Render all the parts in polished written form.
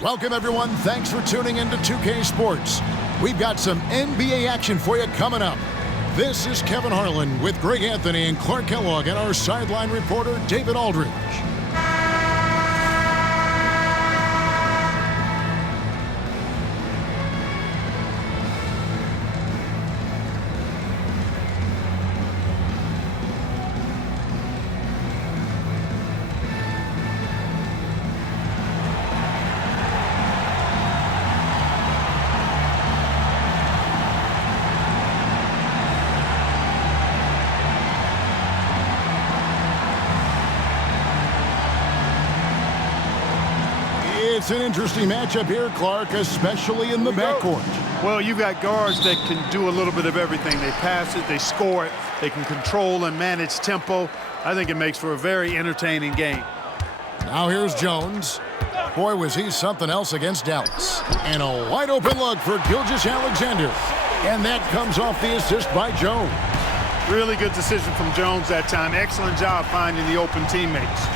Welcome, everyone. Thanks for tuning in to 2K Sports. We've got some NBA action for you coming up. This is Kevin Harlan with Greg Anthony and Clark Kellogg and our sideline reporter, David Aldridge. It's an interesting matchup here, Clark, especially in the backcourt. Well, you've got guards that can do a little bit of everything. They pass it, they score it, they can control and manage tempo. I think it makes for a very entertaining game. Now here's Jones. Boy, was he something else against Dallas. And a wide open look for Gilgeous-Alexander. And that comes off the assist by Jones. Really good decision from Jones that time. Excellent job finding the open teammates.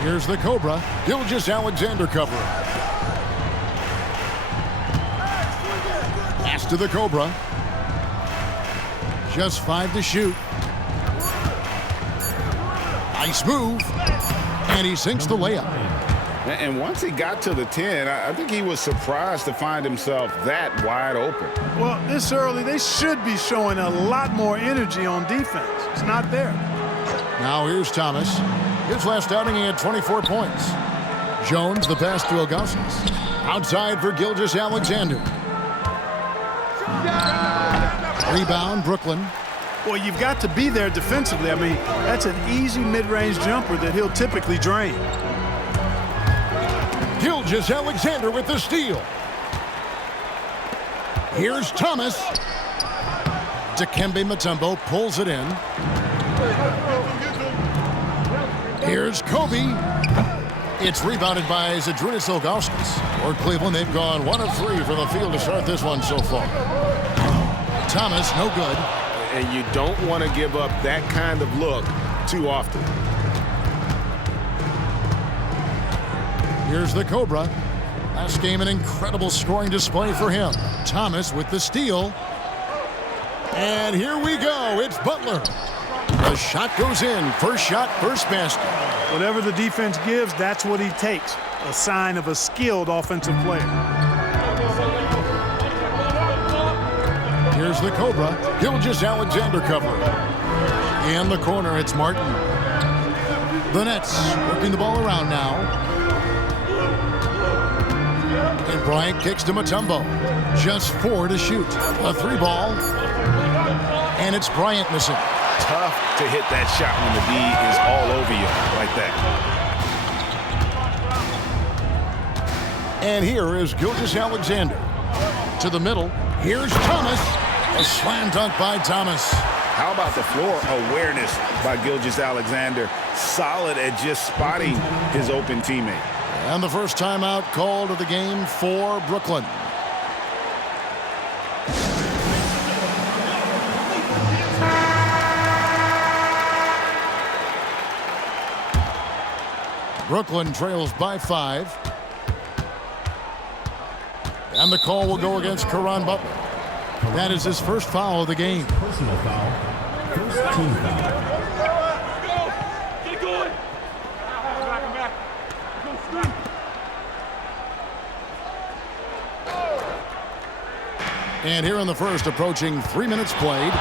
Here's the Cobra. Gilgeous-Alexander covering. Pass to the Cobra. Just 5 to shoot. Nice move. And he sinks the layup. And once he got to the 10, I think he was surprised to find himself that wide open. Well, this early, they should be showing a lot more energy on defense. It's not there. Now here's Thomas. His last outing, he had 24 points. Jones, the pass to Augustus. Outside for Gilgeous-Alexander. Rebound, Brooklyn. Well, you've got to be there defensively. I mean, that's an easy mid-range jumper that he'll typically drain. Gilgeous-Alexander with the steal. Here's Thomas. Dikembe Mutombo pulls it in. Here's Kobe. It's rebounded by Zydrunas Ilgauskas. For Cleveland, they've gone 1 of 3 from the field to start this one so far. Thomas, no good. And you don't want to give up that kind of look too often. Here's the Cobra. Last game, an incredible scoring display for him. Thomas with the steal. And here we go. It's Butler. The shot goes in. First shot, first basket. Whatever the defense gives, that's what he takes. A sign of a skilled offensive player. Here's the Cobra. Gilgeous-Alexander covering. In the corner, it's Martin. The Nets working the ball around now. And Bryant kicks to Mutombo. Just 4 to shoot. A 3-ball. And it's Bryant missing. Tough to hit that shot when the D is all over you like that. And here is Gilgeous-Alexander. To the middle. Here's Thomas. A slam dunk by Thomas. How about the floor awareness by Gilgeous-Alexander? Solid at just spotting his open teammate. And the first timeout called of the game for Brooklyn. Brooklyn trails by 5. And the call will go against Caron Butler. That is his first foul of the game. Personal foul. First team foul. Get going. And here in the first, approaching 3 minutes played.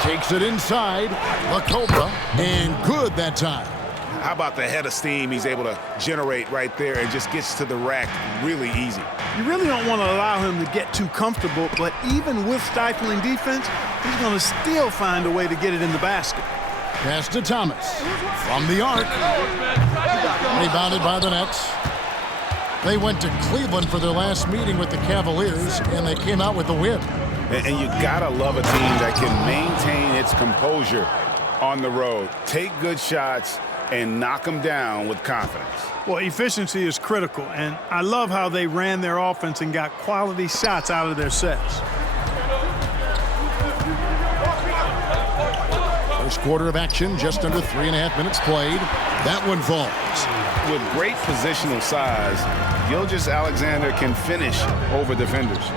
Takes it inside. The Cobra. And good that time. How about the head of steam he's able to generate right there and just gets to the rack really easy. You really don't want to allow him to get too comfortable, but even with stifling defense, he's going to still find a way to get it in the basket. Pass to Thomas. From the arc. Rebounded by the Nets. They went to Cleveland for their last meeting with the Cavaliers, and they came out with the win. And you gotta love a team that can maintain its composure on the road. Take good shots and knock them down with confidence. Well, efficiency is critical, and I love how they ran their offense and got quality shots out of their sets. First quarter of action, just under 3.5 minutes played. That one falls. With great positional size, Gilgeous-Alexander can finish over defenders.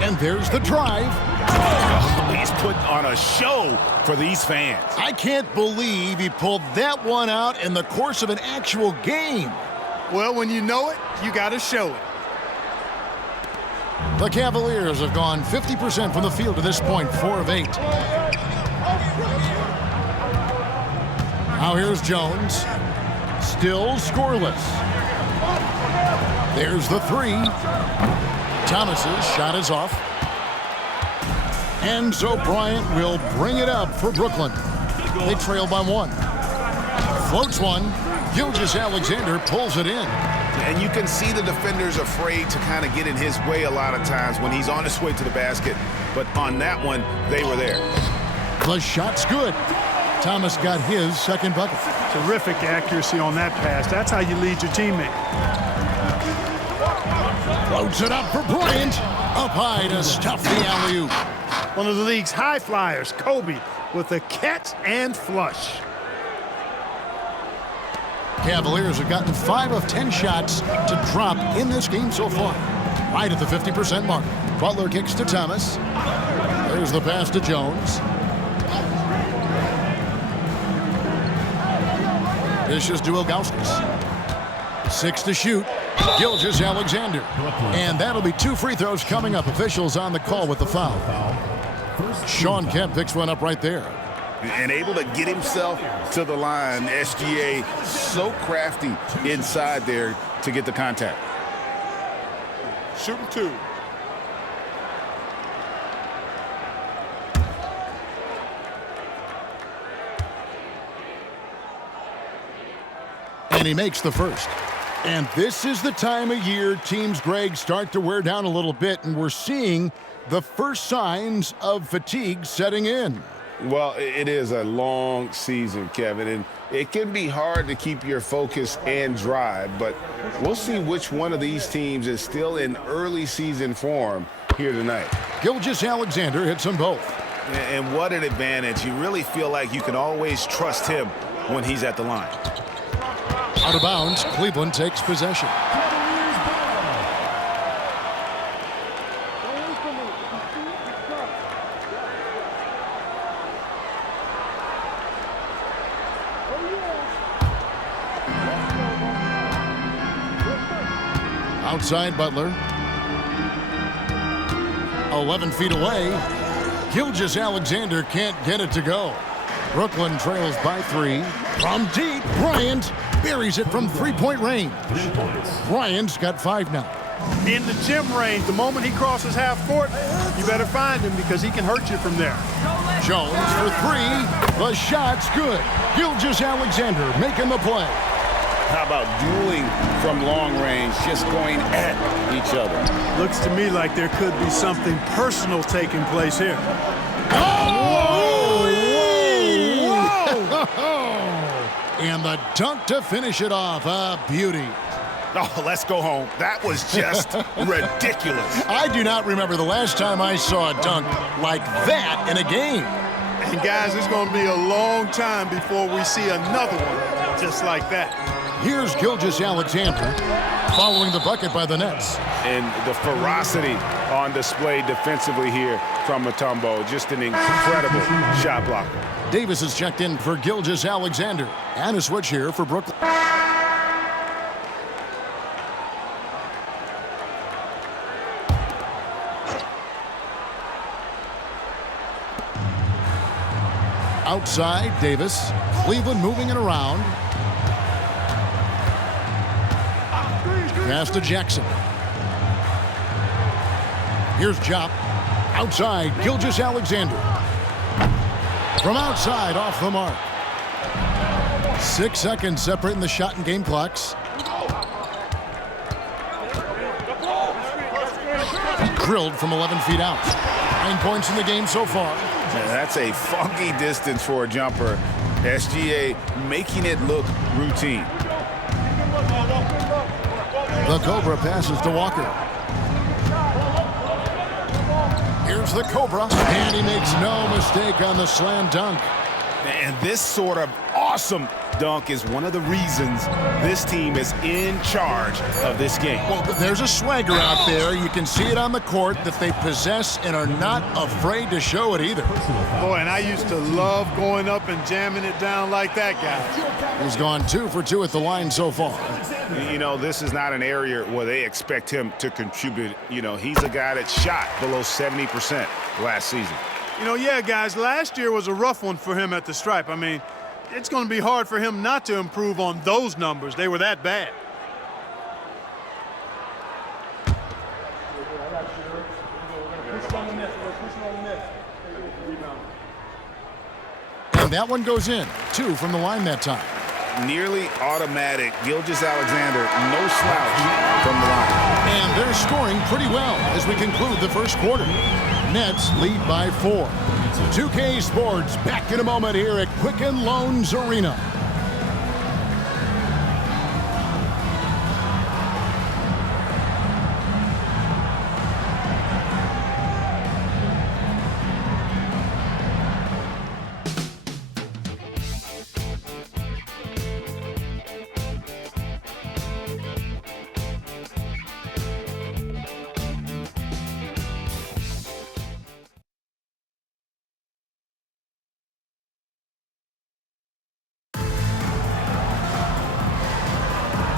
And there's the drive. Oh, he's putting on a show for these fans. I can't believe he pulled that one out in the course of an actual game. Well, when you know it, you got to show it. The Cavaliers have gone 50% from the field to this point, 4 of 8. Now here's Jones. Still scoreless. There's the 3. Thomas's shot is off. And so Bryant will bring it up for Brooklyn. They trail by 1. Floats one. Gilgeous-Alexander pulls it in. And you can see the defenders afraid to kind of get in his way a lot of times when he's on his way to the basket. But on that one, they were there. The shot's good. Thomas got his second bucket. Terrific accuracy on that pass. That's how you lead your teammate. Floats it up for Bryant. Up high to stuff the alley-oop. One of the league's high flyers, Kobe, with a catch and flush. Cavaliers have gotten 5 of 10 shots to drop in this game so far. Right at the 50% mark. Butler kicks to Thomas. There's the pass to Jones. Dishes to Ilgauskas. 6 to shoot. Gilgeous-Alexander. And that'll be 2 free throws coming up. Officials on the call with the foul. Sean Kemp picks one up right there. And able to get himself to the line. SGA so crafty inside there to get the contact. Shooting 2. And he makes the first. And this is the time of year teams, Greg, start to wear down a little bit, and we're seeing the first signs of fatigue setting in. Well, it is a long season, Kevin, and it can be hard to keep your focus and drive, but we'll see which one of these teams is still in early season form here tonight. Gilgeous-Alexander hits them both. And what an advantage. You really feel like you can always trust him when he's at the line. Out of bounds, Cleveland takes possession. Outside Butler. 11 feet away. Gilgeous-Alexander can't get it to go. Brooklyn trails by 3. From deep, Bryant buries it from 3-point range. Bryant's got 5 now. In the gym range, the moment he crosses half court, you better find him because he can hurt you from there. Jones for 3. The shot's good. Gilgeous-Alexander making the play. How about dueling from long range, just going at each other? Looks to me like there could be something personal taking place here. And the dunk to finish it off. A beauty. Oh, let's go home. That was just ridiculous. I do not remember the last time I saw a dunk like that in a game. And guys, it's going to be a long time before we see another one just like that. Here's Gilgeous-Alexander following the bucket by the Nets. And the ferocity on display defensively here from Mutombo. Just an incredible shot blocker. Davis is checked in for Gilgeous-Alexander. And a switch here for Brooklyn. Outside, Davis. Cleveland moving it around. Pass to Jackson. Here's Jop. Outside, Gilgeous-Alexander. From outside, off the mark. 6 seconds separating the shot and game clocks. Drilled from 11 feet out. 9 points in the game so far. That's a funky distance for a jumper. SGA making it look routine. The Cobra passes to Walker. Here's the Cobra, and he makes no mistake on the slam dunk. And this sort of awesome dunk is one of the reasons this team is in charge of this game. Well, there's a swagger out there. You can see it on the court that they possess and are not afraid to show it either. Boy, and I used to love going up and jamming it down like that, guys. He's gone 2 for 2 at the line so far. You know, this is not an area where they expect him to contribute. You know, he's a guy that shot below 70% last season. You know, yeah, guys, last year was a rough one for him at the stripe. I mean, it's going to be hard for him not to improve on those numbers. They were that bad. And that one goes in. 2 from the line that time. Nearly automatic. Gilgeous-Alexander, no slouch from the line. And they're scoring pretty well as we conclude the first quarter. Nets lead by 4. 2K Sports back in a moment here at Quicken Loans Arena.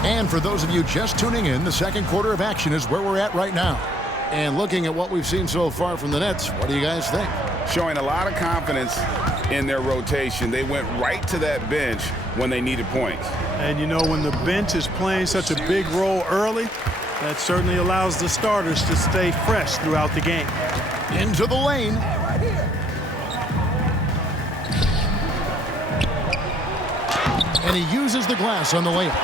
And for those of you just tuning in, the second quarter of action is where we're at right now. And looking at what we've seen so far from the Nets, what do you guys think? Showing a lot of confidence in their rotation. They went right to that bench when they needed points. And, you know, when the bench is playing such a big role early, that certainly allows the starters to stay fresh throughout the game. Into the lane. And he uses the glass on the layup.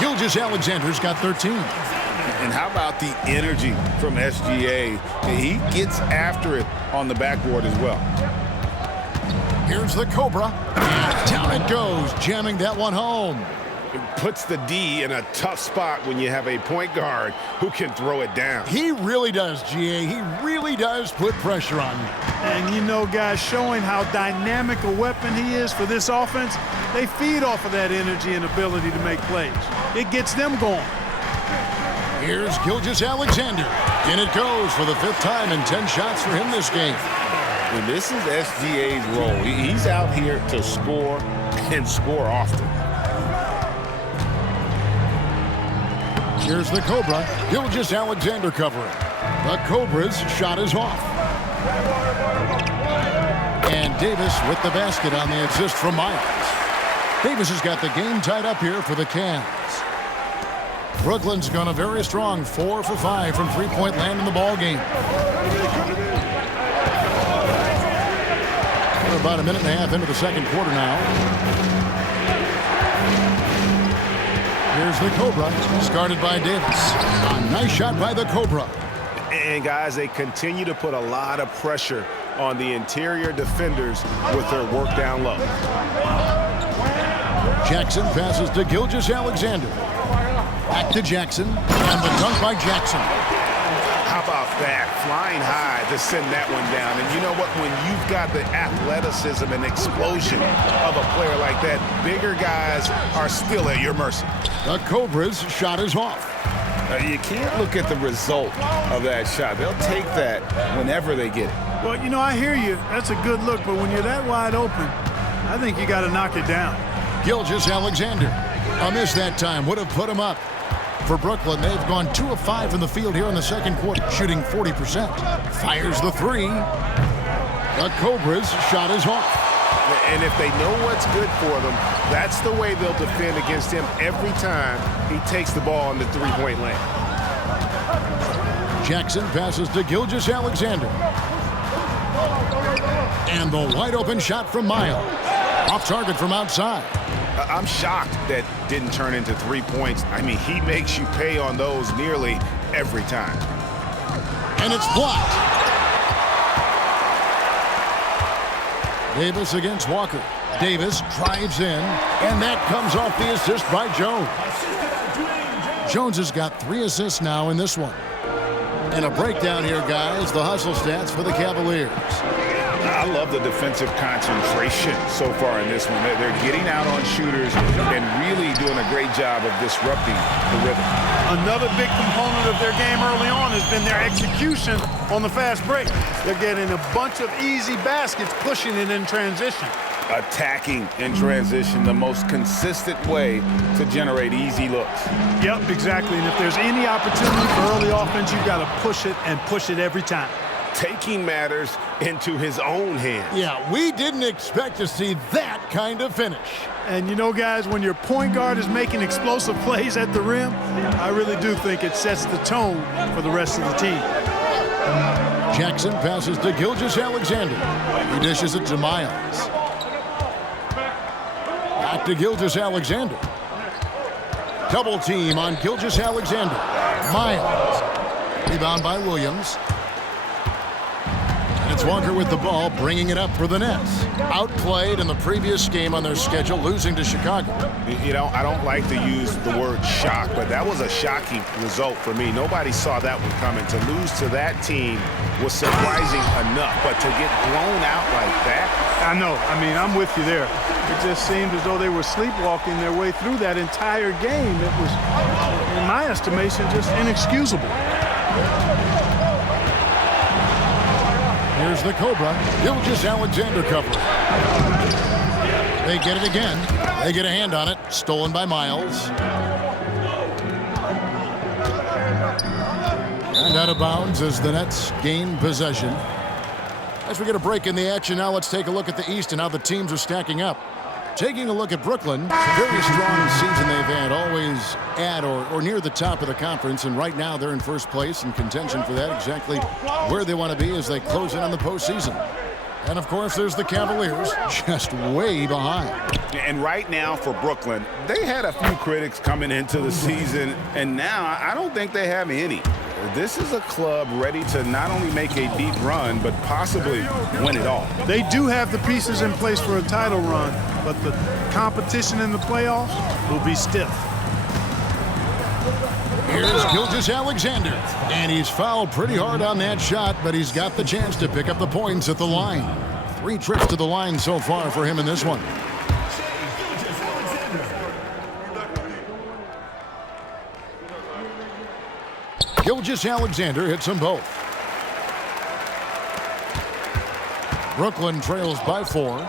Gilgeous-Alexander's got 13. And how about the energy from SGA? He gets after it on the backboard as well. Here's the Cobra. And down it goes, jamming that one home. It puts the D in a tough spot when you have a point guard who can throw it down. He really does, GA. He really does put pressure on you. And, you know, guys, showing how dynamic a weapon he is for this offense, they feed off of that energy and ability to make plays. It gets them going. Here's Gilgeous-Alexander. In it goes for the 5th time and 10 shots for him this game. And this is SGA's role. He's out here to score and score often. Here's the Cobra. Gilgeous-Alexander covering. The Cobra's shot is off. And Davis with the basket on the assist from Miles. Davis has got the game tied up here for the Cavs. Brooklyn's gone a very strong 4 for 5 from three-point land in the ball game. We're about a minute and a half into the second quarter now. Here's the Cobra, started by Davis. A nice shot by the Cobra. And guys, they continue to put a lot of pressure on the interior defenders with their work down low. Jackson passes to Gilgeous-Alexander. Back to Jackson, and the dunk by Jackson. How about that? Flying high to send that one down. And you know what? When you've got the athleticism and explosion of a player like that, bigger guys are still at your mercy. The Cobra's shot is off. You can't look at the result of that shot. They'll take that whenever they get it. Well, you know, I hear you. That's a good look, but when you're that wide open, I think you got to knock it down. Gilgeous-Alexander. A miss that time would have put him up. For Brooklyn, they've gone 2 of 5 from the field here in the second quarter, shooting 40%. Fires the 3. The Cobra's shot is off. And if they know what's good for them, that's the way they'll defend against him every time he takes the ball in the three-point lane. Jackson passes to Gilgeous-Alexander. And the wide-open shot from Miles. Off target from outside. I'm shocked that didn't turn into 3 points. I mean, he makes you pay on those nearly every time. And it's blocked. Davis against Walker. Davis drives in, and that comes off the assist by Jones. Jones has got 3 assists now in this one. And a breakdown here, guys. The hustle stats for the Cavaliers. I love the defensive concentration so far in this one. They're getting out on shooters and really doing a great job of disrupting the rhythm. Another big component of their game early on has been their execution on the fast break. They're getting a bunch of easy baskets, pushing it in transition. Attacking in transition, the most consistent way to generate easy looks. Yep, exactly. And if there's any opportunity for early offense, you've got to push it and push it every time. Taking matters into his own hands. Yeah, we didn't expect to see that kind of finish. And you know, guys, when your point guard is making explosive plays at the rim, I really do think it sets the tone for the rest of the team. Jackson passes to Gilgeous-Alexander. He dishes it to Miles. Back to Gilgeous-Alexander. Double team on Gilgeous-Alexander. Miles. Rebound by Williams. And it's Walker with the ball, bringing it up for the Nets. Outplayed in the previous game on their schedule, losing to Chicago. You know, I don't like to use the word shock, but that was a shocking result for me. Nobody saw that one coming. To lose to that team was surprising enough, but to get blown out like that. I know. I mean, I'm with you there. It just seemed as though they were sleepwalking their way through that entire game. It was, in my estimation, just inexcusable. Here's the Cobra. Gilgeous-Alexander cover. They get it again. They get a hand on it. Stolen by Miles. And out of bounds as the Nets gain possession. As we get a break in the action now, let's take a look at the East and how the teams are stacking up. Taking a look at Brooklyn, very strong season they've had, always at or near the top of the conference, and right now they're in first place in contention for that, exactly where they want to be as they close in on the postseason. And of course, there's the Cavaliers, just way behind. And right now for Brooklyn, they had a few critics coming into the season, and now I don't think they have any. This is a club ready to not only make a deep run, but possibly win it all. They do have the pieces in place for a title run, but the competition in the playoffs will be stiff. Here's Gilgeous-Alexander, and he's fouled pretty hard on that shot, but he's got the chance to pick up the points at the line. 3 trips to the line so far for him in this one. Gilgeous-Alexander hits them both. Brooklyn trails by 4.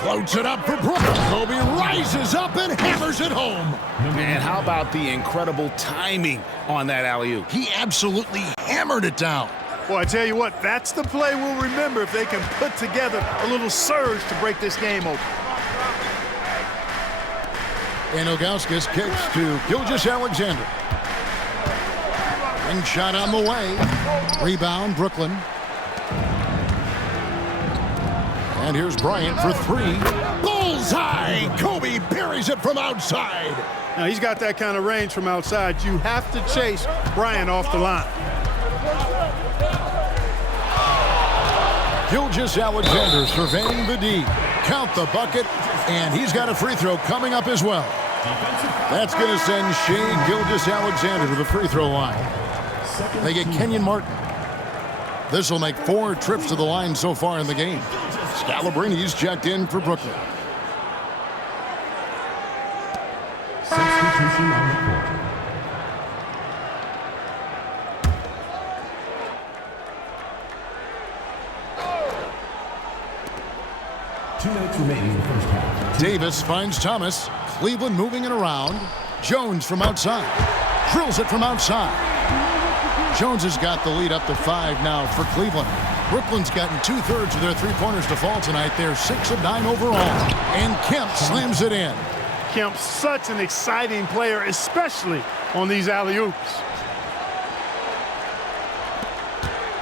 Floats it up for Brooklyn. Kobe rises up and hammers it home. Man, how about the incredible timing on that alley-oop? He absolutely hammered it down. Well, I tell you what, that's the play we'll remember if they can put together a little surge to break this game open. And Ilgauskas kicks to Gilgeous-Alexander. Ring shot on the way. Rebound, Brooklyn. And here's Bryant for 3. Bullseye! Kobe buries it from outside. Now, he's got that kind of range from outside. You have to chase Bryant off the line. Gilgeous-Alexander surveying the D. Count the bucket, and he's got a free throw coming up as well. That's going to send Shea Gilgeous-Alexander to the free throw line. They get Kenyon Martin. This will make 4 trips to the line so far in the game. Scalabrini's checked in for Brooklyn. Substitution on the court. Two minutes remaining in the first half. Davis finds Thomas. Cleveland moving it around. Jones from outside. Drills it from outside. Jones has got the lead up to 5 now for Cleveland. Brooklyn's gotten 2/3 of their three-pointers to fall tonight. They're 6 of 9 overall. And Kemp slams it in. Kemp's such an exciting player, especially on these alley-oops.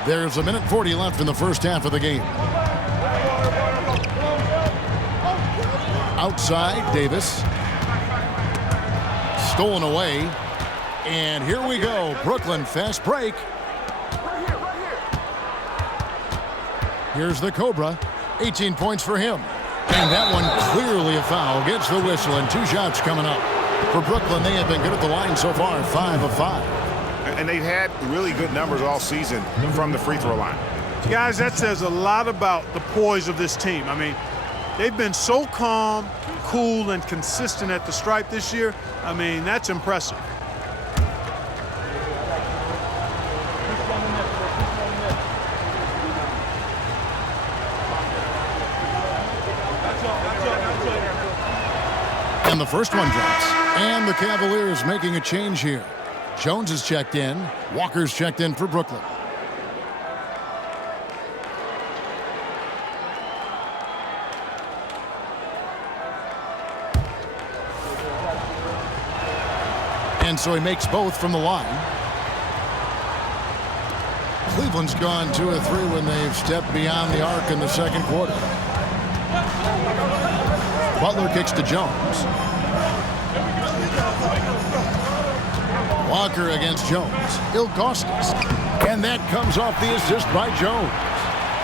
There's 1:40 left in the first half of the game. Outside, Davis. Stolen away. And here we go. Brooklyn fast break. Here's the Cobra. 18 points for him. And that one clearly a foul. Gets the whistle, and 2 shots coming up. For Brooklyn, they have been good at the line so far, 5 of 5. And they've had really good numbers all season from the free throw line. Guys, that says a lot about the poise of this team. I mean, they've been so calm, cool, and consistent at the stripe this year. I mean, that's impressive. And the first one drops. And the Cavaliers making a change here. Jones is checked in. Walker's checked in for Brooklyn. And so he makes both from the line. Cleveland's gone 2 of 3 when they've stepped beyond the arc in the second quarter. Butler kicks to Jones. Walker against Jones. Ilgauskas. And that comes off the assist by Jones.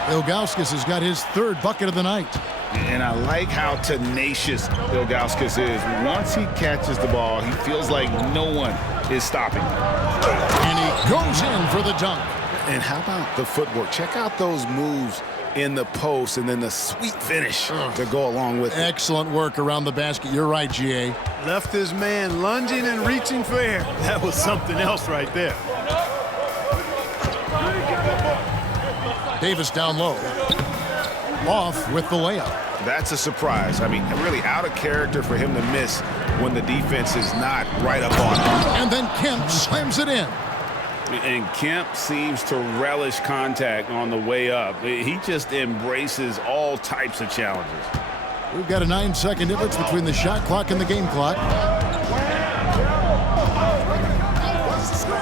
Ilgauskas has got his 3rd bucket of the night. And I like how tenacious Ilgauskas is. Once he catches the ball, he feels like no one is stopping. And he goes in for the dunk. And how about the footwork? Check out those moves in the post and then the sweet finish to go along with it. Excellent work around the basket. You're right, G.A. Left his man lunging and reaching for air. That was something else right there. Davis down low. Off with the layup. That's a surprise. I mean, really out of character for him to miss when the defense is not right up on him. And then Kemp slams it in. And Kemp seems to relish contact on the way up. He just embraces all types of challenges. We've got a 9-second difference between the shot clock and the game clock.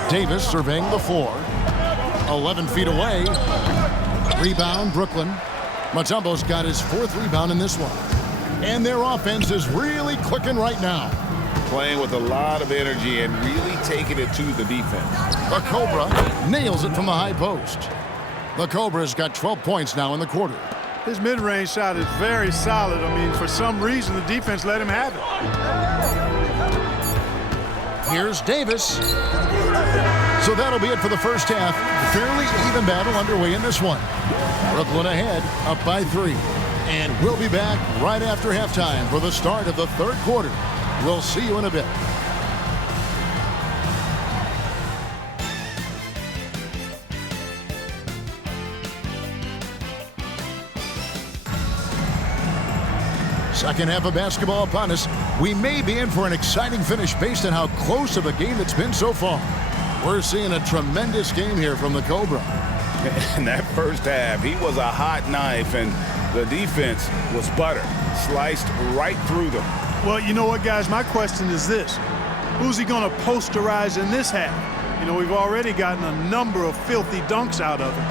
Davis surveying the floor. 11 feet away. Rebound, Brooklyn. Mutombo's got his 4th rebound in this one. And their offense is really clicking right now. Playing with a lot of energy and really taking it to the defense. The Cobra nails it from the high post. The Cobra's got 12 points now in the quarter. His mid-range shot is very solid. I mean, for some reason, the defense let him have it. Here's Davis. So that'll be it for the first half. Fairly even battle underway in this one. Brooklyn ahead, up by 3. And we'll be back right after halftime for the start of the 3rd quarter. We'll see you in a bit. Second half of basketball upon us. We may be in for an exciting finish based on how close of a game it's been so far. We're seeing a tremendous game here from the Cobra. In that first half, he was a hot knife, and the defense was butter. Sliced right through them. Well, you know what, guys? My question is this. Who's he going to posterize in this half? You know, we've already gotten a number of filthy dunks out of him.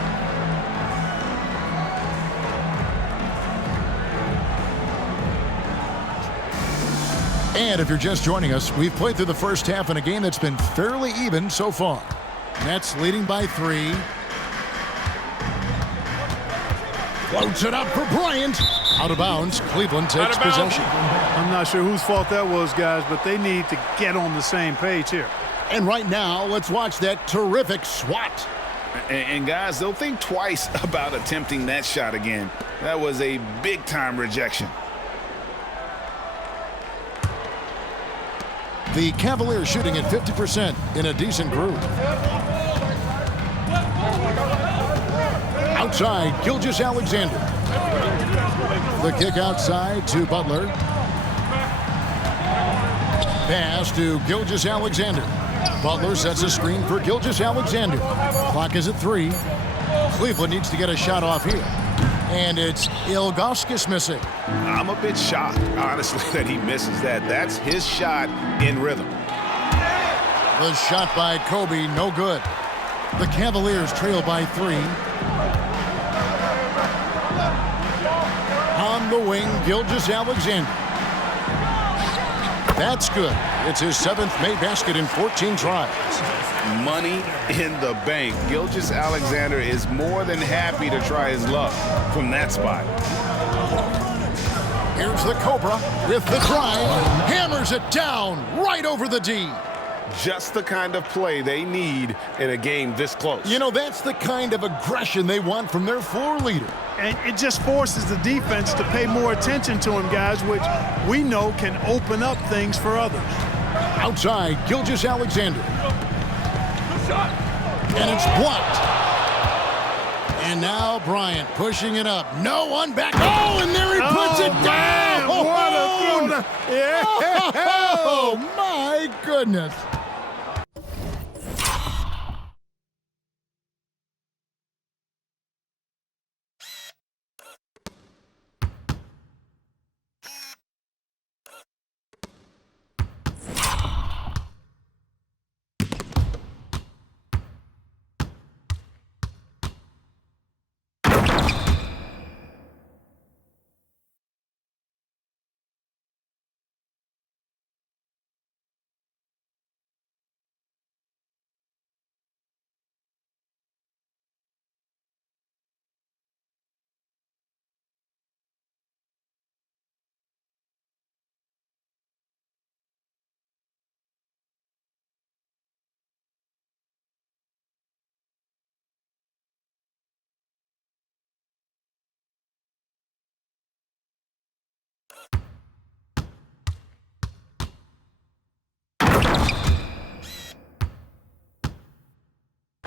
And if you're just joining us, we've played through the first half in a game that's been fairly even so far. Nets leading by 3. Floats it up for Bryant. Out of bounds. Cleveland takes possession. I'm not sure whose fault that was, guys, but they need to get on the same page here. And right now, let's watch that terrific swat. And guys, they'll think twice about attempting that shot again. That was a big-time rejection. The Cavaliers shooting at 50% in a decent groove. Outside, Gilgeous-Alexander. The kick outside to Butler. Pass to Gilgeous-Alexander. Butler sets a screen for Gilgeous-Alexander. Clock is at 3. Cleveland needs to get a shot off here. And it's Ilgauskas missing. I'm a bit shocked, honestly, that he misses that. That's his shot in rhythm. The shot by Kobe, no good. The Cavaliers trail by 3. On the wing, Gilgeous-Alexander. That's good. It's his 7th made basket in 14 tries. Money in the bank. Gilgeous-Alexander is more than happy to try his luck from that spot. Here's the Cobra with the drive. Hammers it down right over the D. Just the kind of play they need in a game this close. You know, that's the kind of aggression they want from their floor leader. And it just forces the defense to pay more attention to him, guys, which we know can open up things for others. Outside, Gilgeous-Alexander. And it's blocked. And now Bryant pushing it up. No one back. Oh, and there he puts it down. Man, what a throw. Yeah. Oh, my goodness.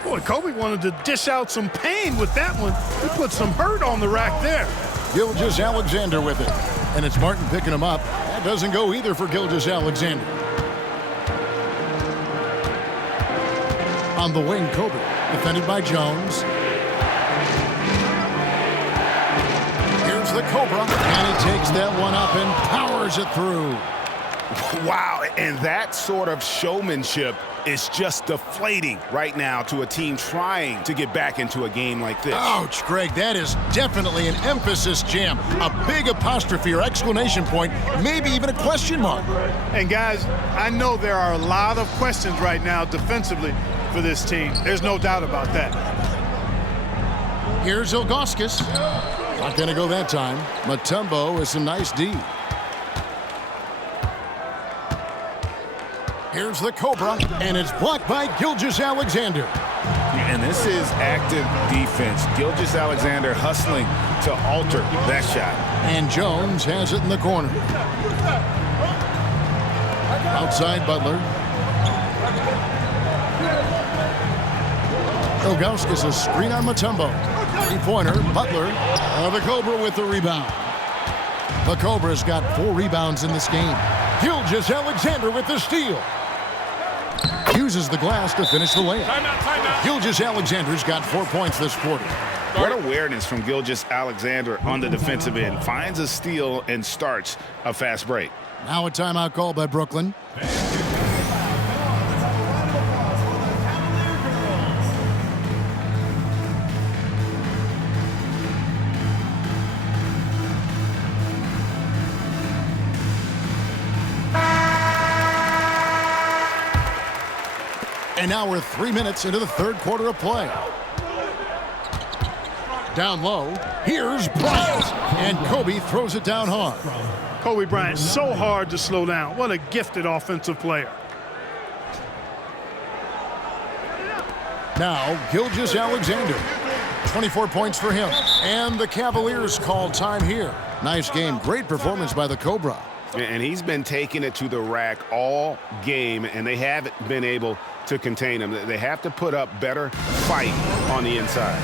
Boy, Kobe wanted to dish out some pain with that one. He put some hurt on the rack there. Gilgeous-Alexander with it. And it's Martin picking him up. That doesn't go either for Gilgeous-Alexander. On the wing, Kobe. Defended by Jones. Here's the Cobra. And he takes that one up and powers it through. Wow, and that sort of showmanship is just deflating right now to a team trying to get back into a game like this. Ouch, Greg, that is definitely an emphasis jam. A big apostrophe or exclamation point, maybe even a question mark. And guys, I know there are a lot of questions right now defensively for this team. There's no doubt about that. Here's Ilgauskas. Not going to go that time. Mutombo is some nice D. Here's the Cobra, and it's blocked by Gilgeous-Alexander. And this is active defense. Gilgeous-Alexander hustling to alter that shot. And Jones has it in the corner. Outside Butler. Ilgauskas a screen on Mutombo. Three-pointer, Butler. The Cobra with the rebound. The Cobra's got 4 rebounds in this game. Gilgeous-Alexander with the steal. Uses the glass to finish the layup. Timeout. Gilgeous-Alexander's got 4 points this quarter. What awareness from Gilgeous-Alexander on the defensive end. Finds a steal and starts a fast break. Now a timeout call by Brooklyn. And now we're 3 minutes into the third quarter of play. Down low, here's Bryant. And Kobe throws it down hard. Kobe Bryant, so hard to slow down. What a gifted offensive player. Now, Gilgeous-Alexander. 24 points for him. And the Cavaliers call time here. Nice game. Great performance by the Cobra. And he's been taking it to the rack all game, and they haven't been able to contain him. They have to put up better fight on the inside.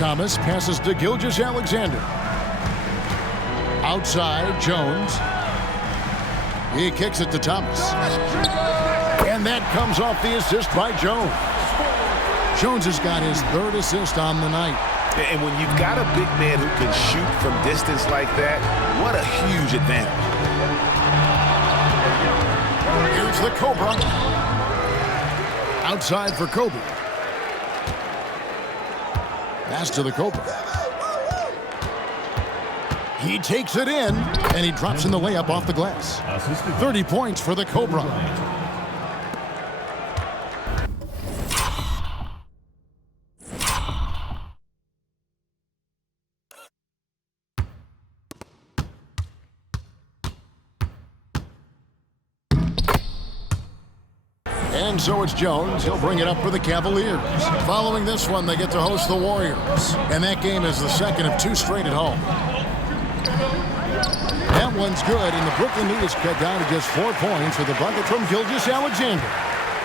Thomas passes to Gilgeous-Alexander. Outside, Jones. He kicks it to Thomas. And that comes off the assist by Jones. Jones has got his 3rd assist on the night. And when you've got a big man who can shoot from distance like that, what a huge advantage. Here's the Cobra. Outside for Kobe. Pass to the Cobra. He takes it in, and he drops in the layup off the glass. 30 points for the Cobra. And so it's Jones. He'll bring it up for the Cavaliers. Following this one, they get to host the Warriors. And that game is the second of 2 straight at home. That one's good, and the Brooklyn lead is cut down to just 4 points with a bucket from Gilgeous-Alexander.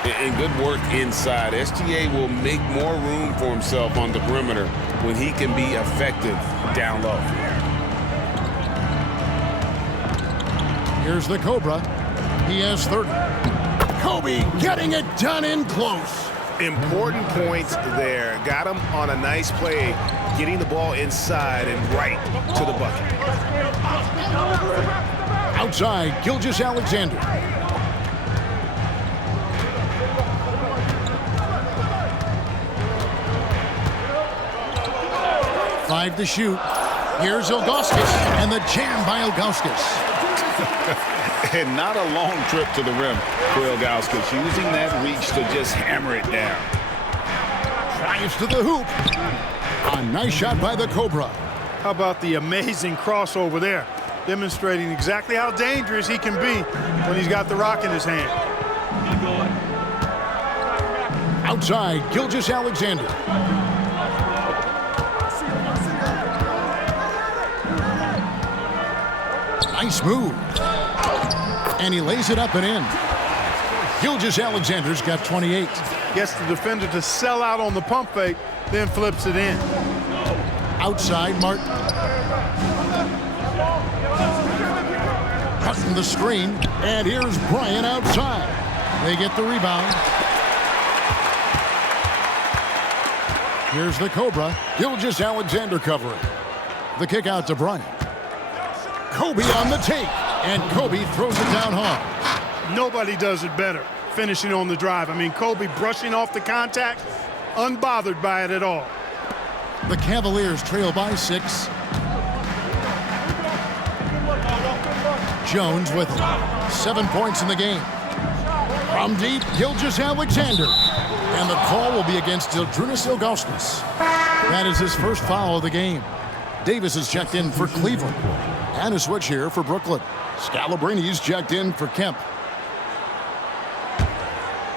And good work inside. SGA will make more room for himself on the perimeter when he can be effective down low. Here's the Cobra. He has 30. Kobe getting it done in close. Important points there. Got him on a nice play, getting the ball inside and right to the bucket. Outside, Gilgeous-Alexander. Five to shoot. Here's Ilgauskas, and the jam by Ilgauskas. And not a long trip to the rim for Ilgauskas, using that reach to just hammer it down. Drives to the hoop. A nice shot by the Cobra. How about the amazing crossover there, demonstrating exactly how dangerous he can be when he's got the rock in his hand. Outside, Gilgeous-Alexander. Nice move. And he lays it up and in. Gilgeous-Alexander's got 28. Gets the defender to sell out on the pump fake, then flips it in. Outside, Martin. Cutting the screen, and here's Bryant outside. They get the rebound. Here's the Cobra. Gilgeous-Alexander covering. The kick out to Bryant. Kobe on the take, and Kobe throws it down hard. Nobody does it better, finishing on the drive. I mean, Kobe brushing off the contact, unbothered by it at all. The Cavaliers trail by 6. Jones with it. 7 points in the game. From deep, Gilgeous-Alexander. And the call will be against Zydrunas Ilgauskas. That is his first foul of the game. Davis is checked in for Cleveland. And a switch here for Brooklyn. Scalabrini's checked in for Kemp.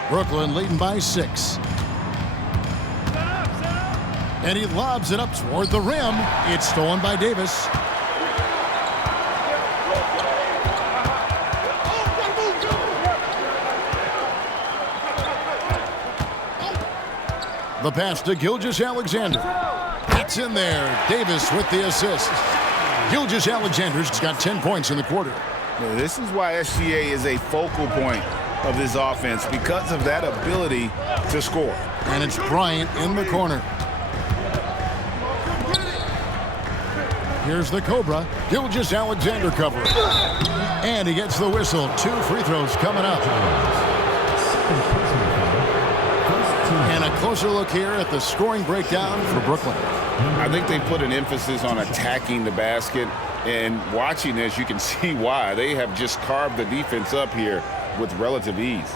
Brooklyn leading by 6. And he lobs it up toward the rim. It's stolen by Davis. The pass to Gilgeous-Alexander. It's in there. Davis with the assist. Gilgeous-Alexander's got 10 points in the quarter. Now, this is why SGA is a focal point of this offense, because of that ability to score. And it's Bryant in the corner. Here's the Cobra. Gilgeous-Alexander covering. And he gets the whistle. 2 free throws coming up. And a closer look here at the scoring breakdown for Brooklyn. I think they put an emphasis on attacking the basket, and watching this, you can see why. They have just carved the defense up here with relative ease.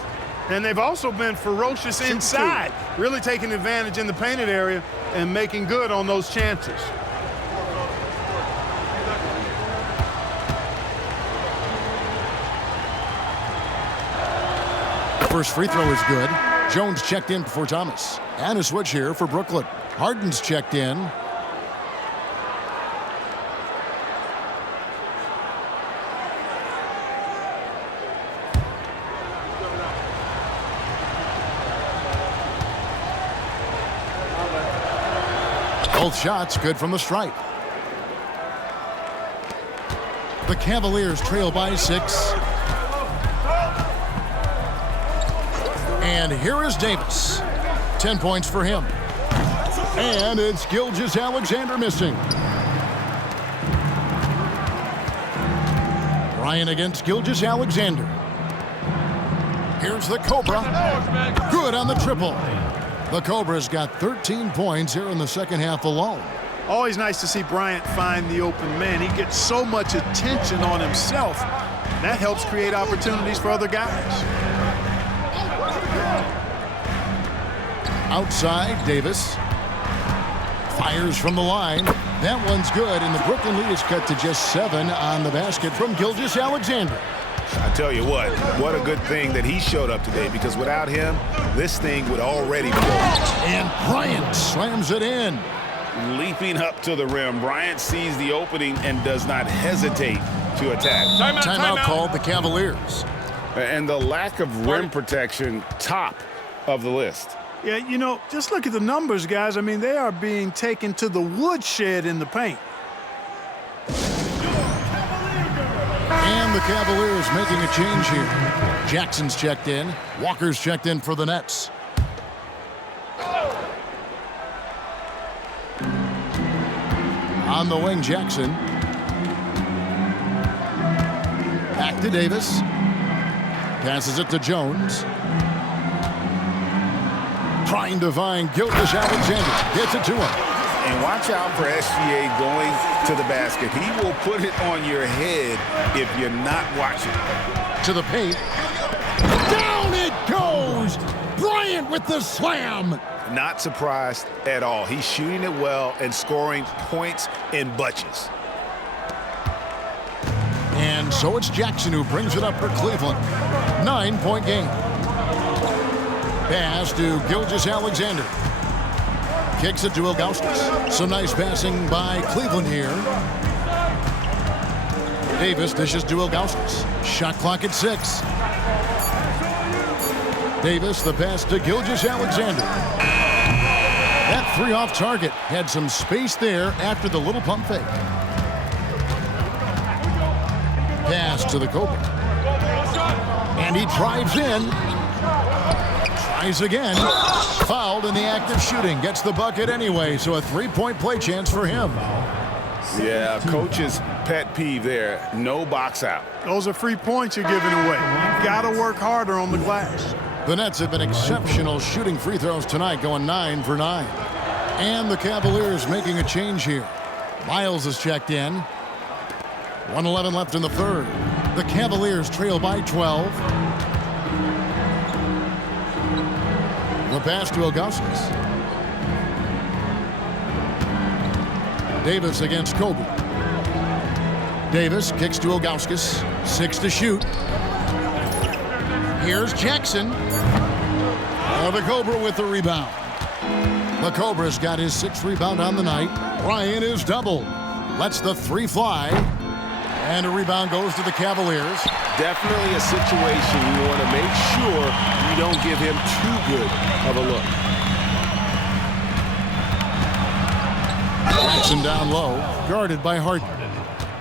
And they've also been ferocious inside, really taking advantage in the painted area and making good on those chances. First free throw is good. Jones checked in before Thomas. And a switch here for Brooklyn. Harden's checked in. Both shots good from the stripe. The Cavaliers trail by 6. And here is Davis. 10 points for him. And it's Gilgeous-Alexander missing. Bryant against Gilgeous-Alexander. Here's the Cobra. Good on the triple. The Cobra's got 13 points here in the second half alone. Always nice to see Bryant find the open man. He gets so much attention on himself. That helps create opportunities for other guys. Outside, Davis. Fires from the line. That one's good, and the Brooklyn lead is cut to just 7 on the basket from Gilgeous-Alexander. I tell you what a good thing that he showed up today, because without him, this thing would already be over. And Bryant slams it in. Leaping up to the rim, Bryant sees the opening and does not hesitate to attack. Timeout called the Cavaliers. And the lack of rim protection, top of the list. Yeah, you know, just look at the numbers, guys. I mean, they are being taken to the woodshed in the paint. And the Cavaliers making a change here. Jackson's checked in. Walker's checked in for the Nets. On the wing, Jackson. Back to Davis. Passes it to Jones. Trying to find Gilgeous-Alexander. Gets it to him. And watch out for SGA going to the basket. He will put it on your head if you're not watching. To the paint. Down it goes! Bryant with the slam! Not surprised at all. He's shooting it well and scoring points in bunches. And so it's Jackson who brings it up for Cleveland. 9-point game. Pass to Gilgeous-Alexander. Kicks it to Ilgauskas. Some nice passing by Cleveland here. Davis dishes to Ilgauskas. Shot clock at 6. Davis, the pass to Gilgeous-Alexander. That 3 off target. Had some space there after the little pump fake. Pass to the Cobra. And he drives in. Tries again. Fouled in the act of shooting. Gets the bucket anyway, so a 3-point play chance for him. Yeah, coach's pet peeve there. No box out. Those are free points you're giving away. You've got to work harder on the glass. The Nets have been exceptional shooting free throws tonight, going 9 for 9. And the Cavaliers making a change here. Miles is checked in. 1:11 left in the third. The Cavaliers trail by 12. The pass to Ilgauskas. Davis against Kobe. Davis kicks to Ilgauskas. 6 to shoot. Here's Jackson. The Cobra with the rebound. The Cobra's got his 6th rebound on the night. Bryant is doubled. Lets the 3 fly. And a rebound goes to the Cavaliers. Definitely a situation you want to make sure you don't give him too good of a look. Jackson down low, guarded by Harden.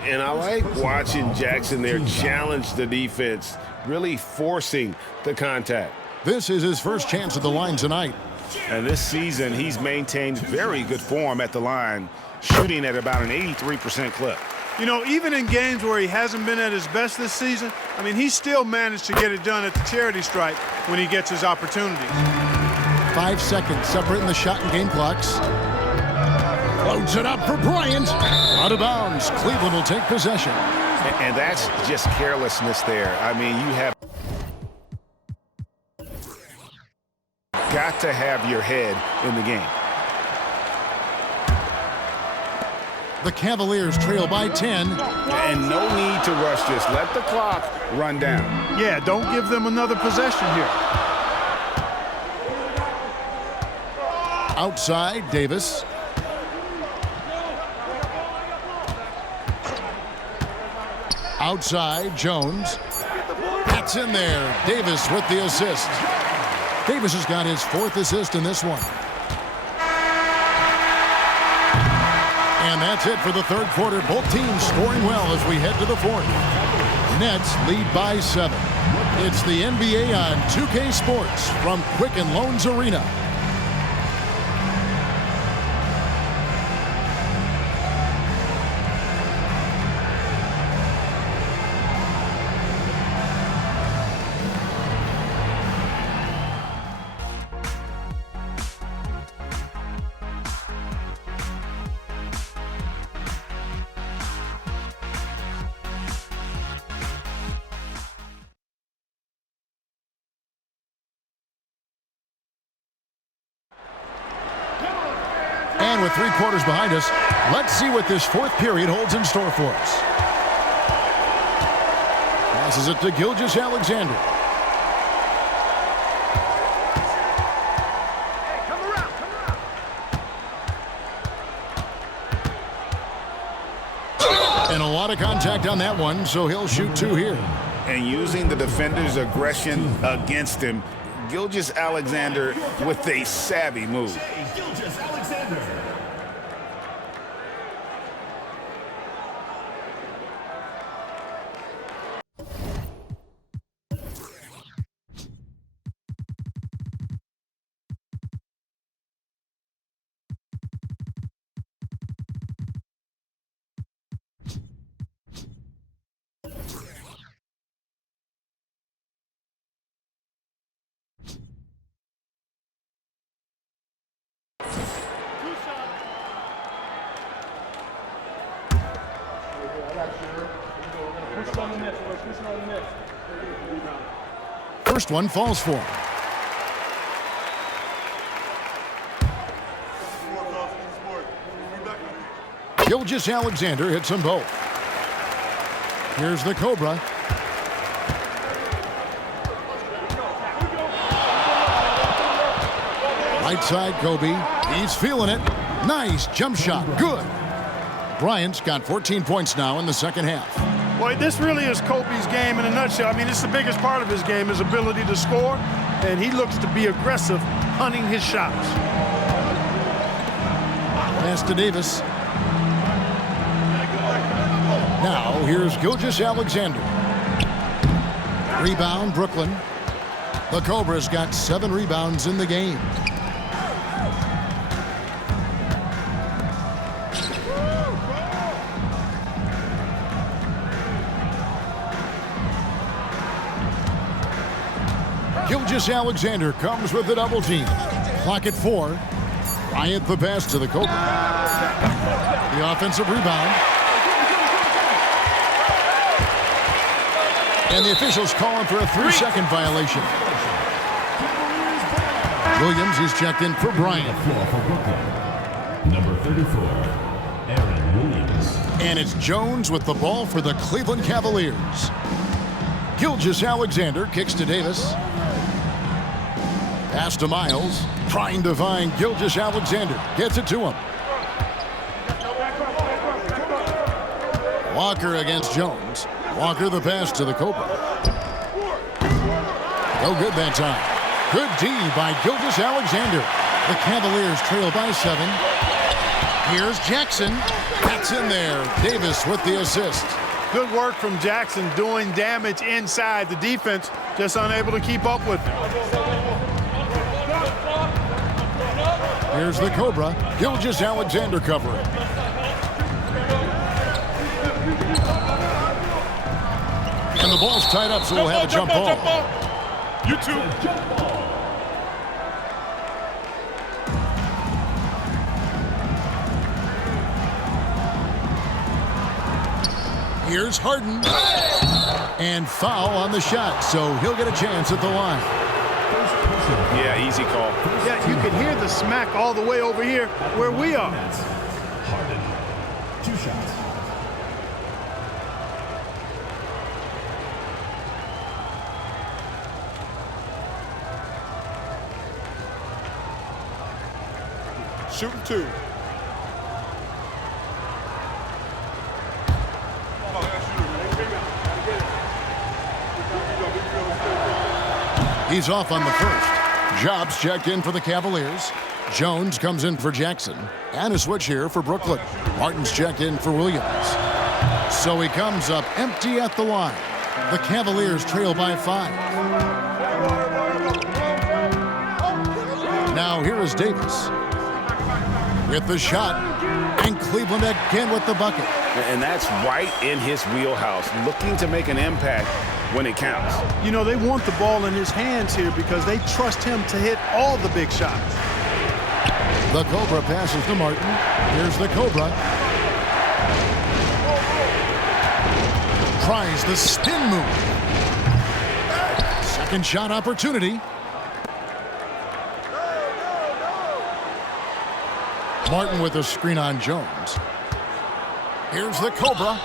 And I like watching Jackson there challenge the defense, really forcing the contact. This is his first chance at the line tonight. And this season, he's maintained very good form at the line, shooting at about an 83% clip. You know, even in games where he hasn't been at his best this season, I mean, he's still managed to get it done at the charity stripe when he gets his opportunities. 5 seconds separating the shot and game clocks. Loads it up for Bryant. Out of bounds. Cleveland will take possession. And that's just carelessness there. I mean, you have got to have your head in the game. The Cavaliers trail by 10. And no need to rush this. Let the clock run down. Yeah, don't give them another possession here. Outside, Davis. Outside, Jones. That's in there. Davis with the assist. Davis has got his 4th assist in this one. And that's it for the third quarter. Both teams scoring well as we head to the 4th. Nets lead by 7. It's the NBA on 2K Sports from Quicken Loans Arena. with 3 quarters behind us, let's see what this 4th period holds in store for us. Passes it to Gilgeous Alexander. And a lot of contact on that one, so he'll shoot 2 here. And using the defender's aggression against him, Gilgeous Alexander with a savvy move. Gilgeous Alexander. First one falls for him. Gilgeous Alexander hits them both. Here's the Cobra. Right side, Kobe. He's feeling it. Nice jump shot. Good. Bryant's got 14 points now in the second half. Boy, this really is Kobe's game in a nutshell. I mean, it's the biggest part of his game, his ability to score, and he looks to be aggressive, hunting his shots. Pass to Davis. Now, here's Gilgeous Alexander. Rebound, Brooklyn. The Cobra's got 7 rebounds in the game. Gilgeous Alexander comes with a double team. Clock at 4. Bryant the pass to the Cobra. The offensive rebound. And the officials calling for a 3-second violation. Williams is checked in for Bryant. Number 34, Aaron Williams. And it's Jones with the ball for the Cleveland Cavaliers. Gilgeous Alexander kicks to Davis. Pass to Miles, trying to find Gilgeous Alexander. Gets it to him. Walker against Jones. Walker the pass to the Cobra. No good that time. Good D by Gilgeous Alexander. The Cavaliers trail by 7. Here's Jackson. That's in there. Davis with the assist. Good work from Jackson doing damage inside. The defense just unable to keep up with him. Here's the Cobra. Gilgeous Alexander covering. And the ball's tied up, so we'll have a jump ball. You too. Here's Harden. And foul on the shot, so he'll get a chance at the line. Yeah, easy call. Yeah, you can hear the smack all the way over here where we are. Harden, 2 shots. Shooting 2. He's off on the first. Jobs checked in for the Cavaliers. Jones comes in for Jackson. And a switch here for Brooklyn. Martin's checked in for Williams. So he comes up empty at the line. The Cavaliers trail by 5. Now here is Davis with the shot. And Cleveland again with the bucket. And that's right in his wheelhouse, looking to make an impact when it counts. You know, they want the ball in his hands here because they trust him to hit all the big shots. The Cobra passes to Martin. Here's the Cobra. Tries the spin move. Second shot opportunity. Martin with a screen on Jones. Here's the Cobra.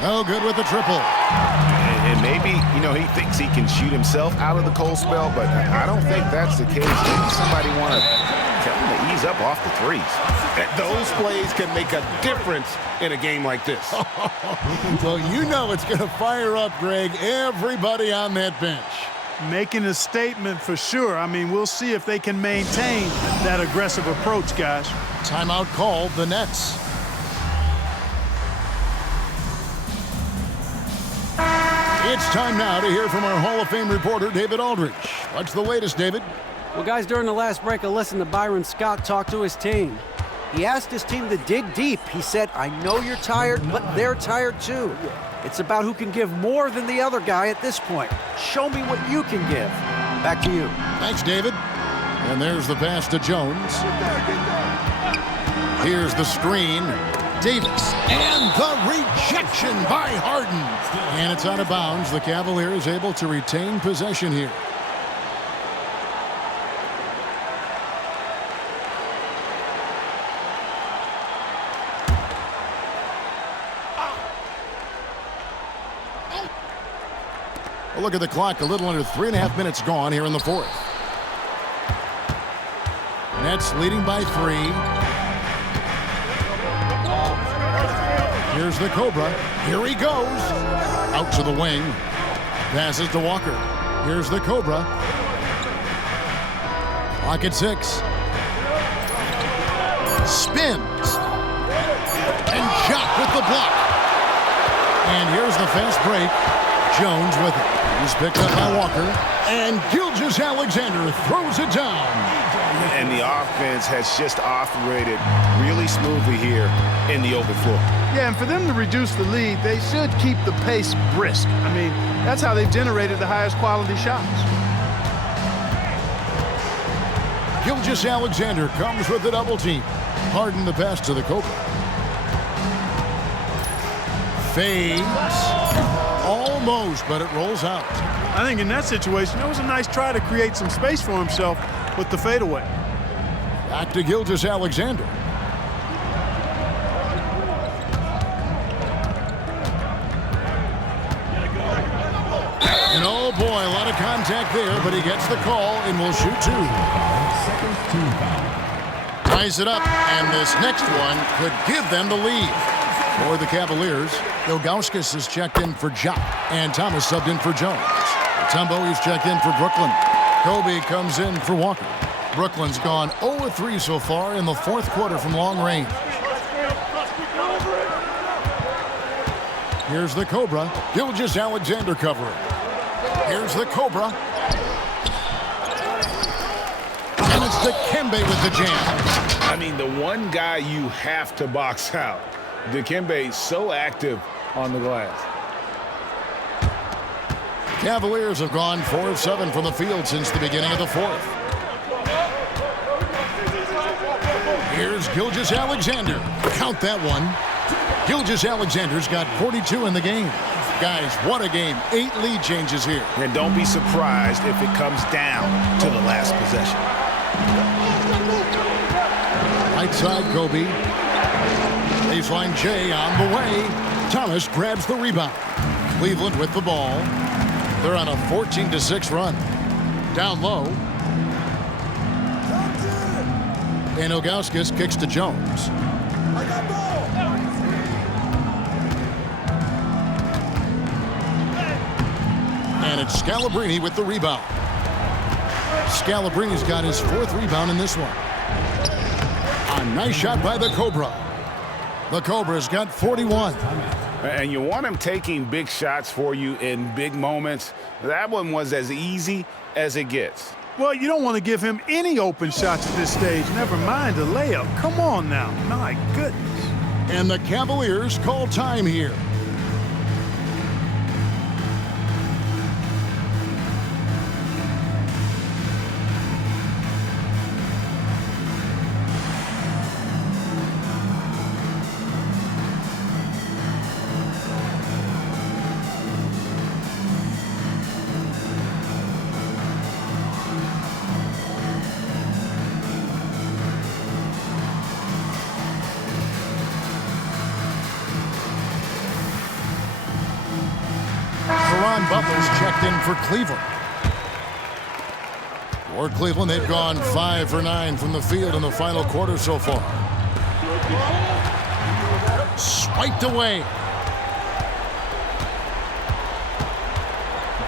No good with the triple. And maybe, he thinks he can shoot himself out of the cold spell, but I don't think that's the case. Maybe somebody want to tell him to ease up off the threes. Those plays can make a difference in a game like this. Well, it's going to fire up, Greg, everybody on that bench. Making a statement for sure. I mean, we'll see if they can maintain that aggressive approach, guys. Timeout called, the Nets. It's time now to hear from our Hall of Fame reporter, David Aldridge. What's the latest, David? Well, guys, during the last break, I listened to Byron Scott talk to his team. He asked his team to dig deep. He said, I know you're tired, but they're tired too. It's about who can give more than the other guy at this point. Show me what you can give. Back to you. Thanks, David. And there's the pass to Jones. Here's the screen. Davis. And the rejection by Harden. And it's out of bounds. The Cavaliers able to retain possession here. Well, look at the clock. A little under 3.5 minutes gone here in the fourth. Nets leading by 3. Here's the Cobra. Here he goes. Out to the wing. Passes to Walker. Here's the Cobra. Clock at 6. Spins. And shot with the block. And here's the fast break. Jones with it. He's picked up by Walker. And Gilgeous-Alexander throws it down. And the offense has just operated really smoothly here in the open floor. Yeah, and for them to reduce the lead, they should keep the pace brisk. I mean, that's how they've generated the highest quality shots. Gilgeous-Alexander comes with the double team. Harden the pass to the Cobra. Fades. Almost, but it rolls out. I think in that situation, it was a nice try to create some space for himself with the fadeaway. Back to Gilgeous-Alexander. And oh boy, a lot of contact there, but he gets the call and will shoot 2. Ties it up, and this next one could give them the lead. For the Cavaliers, Ilgauskas is checked in for Ja, and Thomas subbed in for Jones. Tumbo is checked in for Brooklyn. Kobe comes in for Walker. Brooklyn's gone 0-3 so far in the fourth quarter from long range. Here's the Cobra. Gilgeous-Alexander covering. Here's the Cobra. And it's Dikembe with the jam. I mean, the one guy you have to box out. Dikembe so active on the glass. Cavaliers have gone 4 of 7 from the field since the beginning of the fourth. Here's Gilgeous-Alexander. Count that one. Gilgeous-Alexander's got 42 in the game. Guys, what a game. 8 lead changes here. And don't be surprised if it comes down to the last possession. Right side, Kobe. Baseline J on the way. Thomas grabs the rebound. Cleveland with the ball. They're on a 14-6 run. Down low. And Ilgauskas kicks to Jones. And it's Scalabrine with the rebound. Scalabrine's got his 4th rebound in this one. A nice shot by the Cobra. The Cobra's got 41. And you want him taking big shots for you in big moments. That one was as easy as it gets. Well, you don't want to give him any open shots at this stage. Never mind a layup. Come on now. My goodness. And the Cavaliers call time here. Caron Butler's checked in for Cleveland. For Cleveland, they've gone 5 for 9 from the field in the final quarter so far. Swiped away.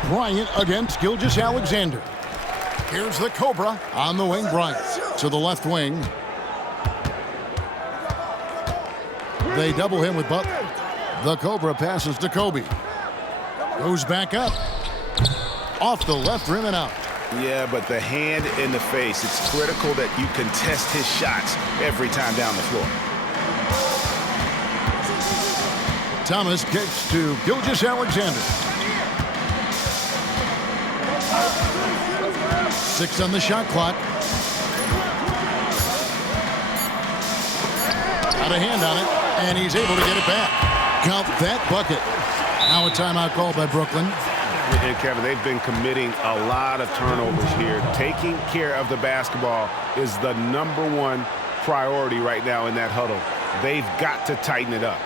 Bryant against Gilgeous-Alexander. Here's the Cobra on the wing. Bryant to the left wing. They double him with Butler. The Cobra passes to Kobe. Goes back up. Off the left rim and out. Yeah, but the hand in the face, it's critical that you contest his shots every time down the floor. Thomas kicks to Gilgeous-Alexander. 6 on the shot clock. Got a hand on it, and he's able to get it back. Count that bucket. Now a timeout called by Brooklyn. And Kevin, they've been committing a lot of turnovers here. Taking care of the basketball is the #1 priority right now in that huddle. They've got to tighten it up.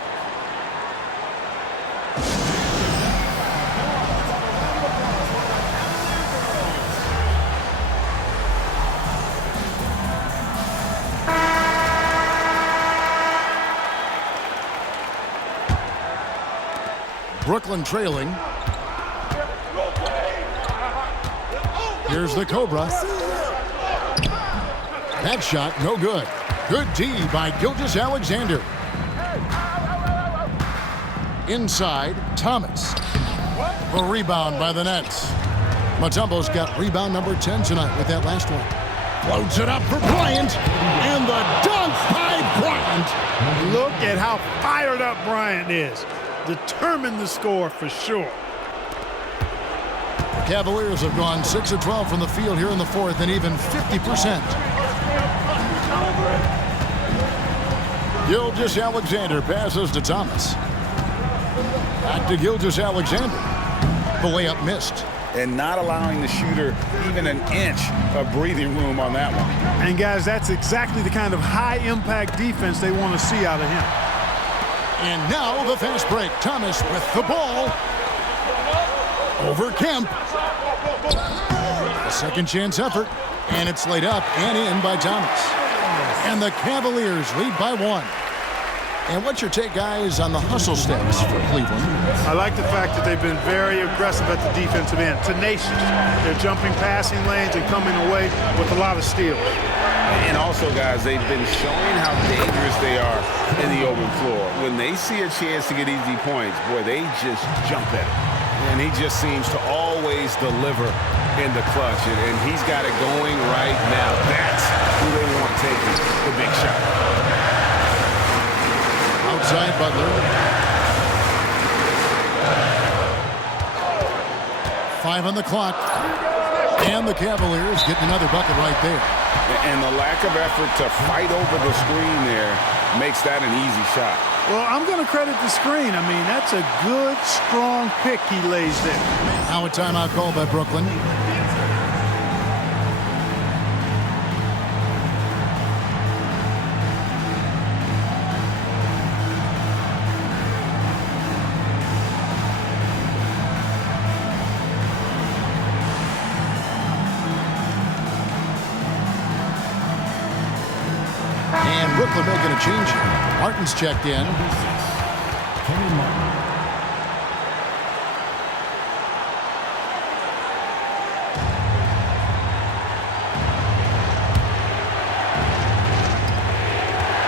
Brooklyn trailing. Here's the Cobra. That shot, no good. Good D by Gilgeous-Alexander. Inside, Thomas. A rebound by the Nets. Mutombo's got rebound number 10 tonight with that last one. Floats it up for Bryant. And the dunk by Bryant. Look at how fired up Bryant is. Determined the score for sure. Cavaliers have gone 6 of 12 from the field here in the fourth and even 50%. Gilgeous-Alexander passes to Thomas. Back to Gilgeous-Alexander. The layup missed. And not allowing the shooter even an inch of breathing room on that one. And guys, that's exactly the kind of high-impact defense they want to see out of him. And now the fast break. Thomas with the ball. Over Kemp. A second chance effort. And it's laid up and in by Thomas. And the Cavaliers lead by 1. And what's your take, guys, on the hustle steps for Cleveland? I like the fact that they've been very aggressive at the defensive end. Tenacious. They're jumping passing lanes and coming away with a lot of steals. And also, guys, they've been showing how dangerous they are in the open floor. When they see a chance to get easy points, boy, they just jump at it. And he just seems to always deliver in the clutch. And he's got it going right now. That's who they want taking the big shot. Outside Butler. 5 on the clock. And the Cavaliers getting another bucket right there. And the lack of effort to fight over the screen there makes that an easy shot. Well, I'm going to credit the screen. I mean, that's a good, strong pick he lays there. Now a timeout called by Brooklyn. And Brooklyn making a change here. Martin's checked in. Kenny Martin.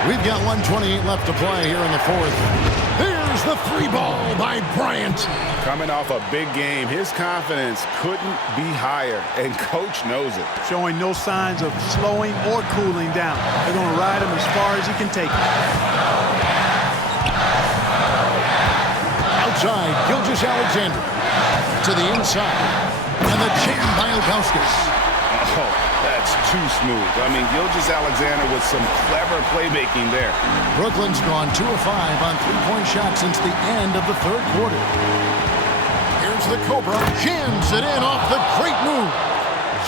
We've got 1:28 left to play here in the fourth. Here's the 3 ball by Bryant. Coming off a big game, his confidence couldn't be higher, and Coach knows it. Showing no signs of slowing or cooling down. They're going to ride him as far as he can take it. Outside, Gilgeous-Alexander to the inside. And the jam by Ilgauskas. Oh, that's too smooth. I mean, Gilgeous-Alexander with some clever playmaking there. Brooklyn's gone 2 of 5 on 3-point shots since the end of the third quarter. Here's the Cobra. Jams it in off the great move.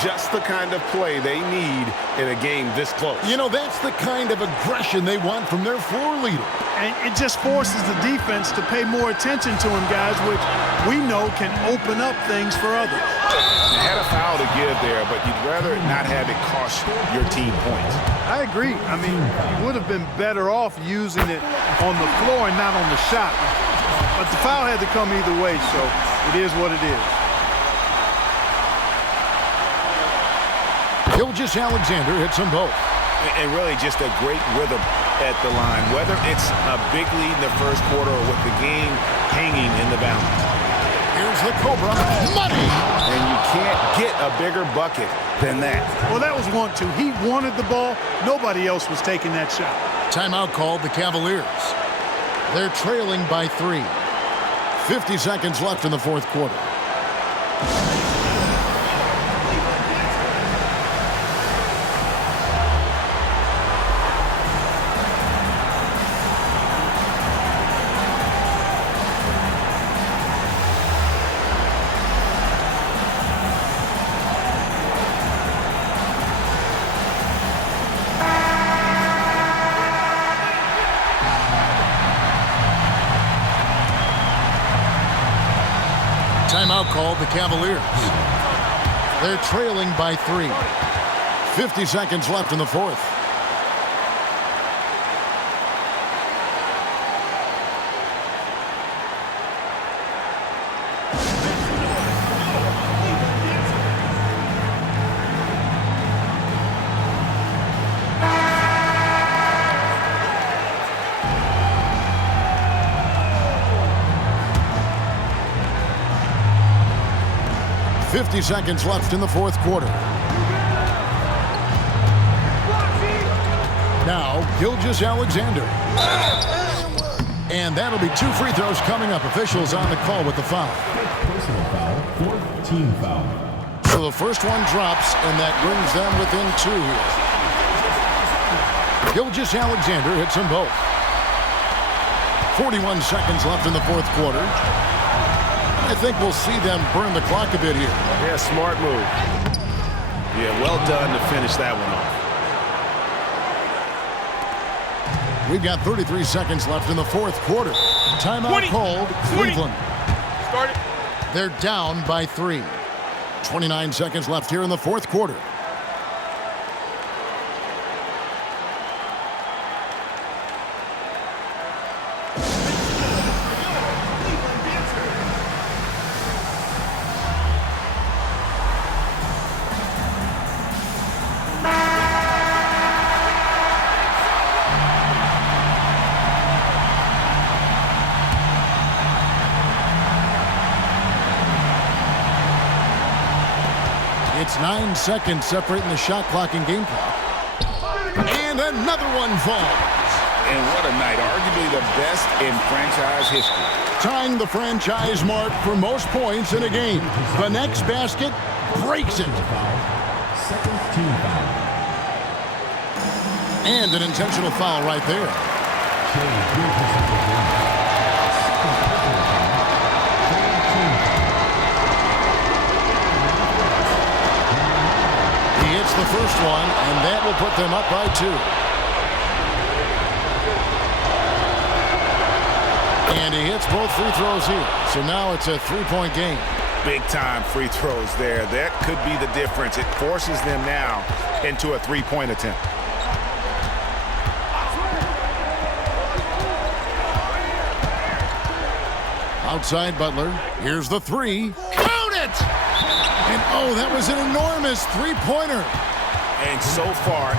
just the kind of play they need in a game this close. You know, that's the kind of aggression they want from their floor leader. And it just forces the defense to pay more attention to him, guys, which we know can open up things for others. You had a foul to give there, but you'd rather not have it cost your team points. I agree. I mean, you would have been better off using it on the floor and not on the shot. But the foul had to come either way, so it is what it is. Yew'Z Alexander hits them both. And really just a great rhythm at the line, whether it's a big lead in the first quarter or with the game hanging in the balance. Here's the Cobra. Money! And you can't get a bigger bucket than that. Well, that was 1-2. He wanted the ball. Nobody else was taking that shot. Timeout called the Cavaliers. They're trailing by 3. 50 seconds left in the fourth quarter. Timeout called the Cavaliers. They're trailing by 3. 50 seconds left in the fourth. Seconds left in the fourth quarter. Now, Yew'Z Alexander. And that'll be 2 free throws coming up. Officials on the call with the foul. Personal foul, 4th team foul. So the first one drops, and that brings them within 2 here. Yew'Z Alexander hits them both. 41 seconds left in the fourth quarter. I think we'll see them burn the clock a bit here. Yeah, smart move. Yeah, well done to finish that one off. We've got 33 seconds left in the fourth quarter. Timeout called Cleveland. Start it. They're down by 3. 29 seconds left here in the fourth quarter. It's 9 seconds separating the shot clock and game clock. And another one falls. And what a night. Arguably the best in franchise history. Tying the franchise mark for most points in a game. The next basket breaks it. 2nd team foul. And an intentional foul right there. He hits the first one, and that will put them up by 2. And he hits both free throws here. So now it's a 3-point game. Big-time free throws there. That could be the difference. It forces them now into a 3-point attempt. Outside Butler. Here's the 3. Count it! And oh, that was an enormous 3-pointer. And so far...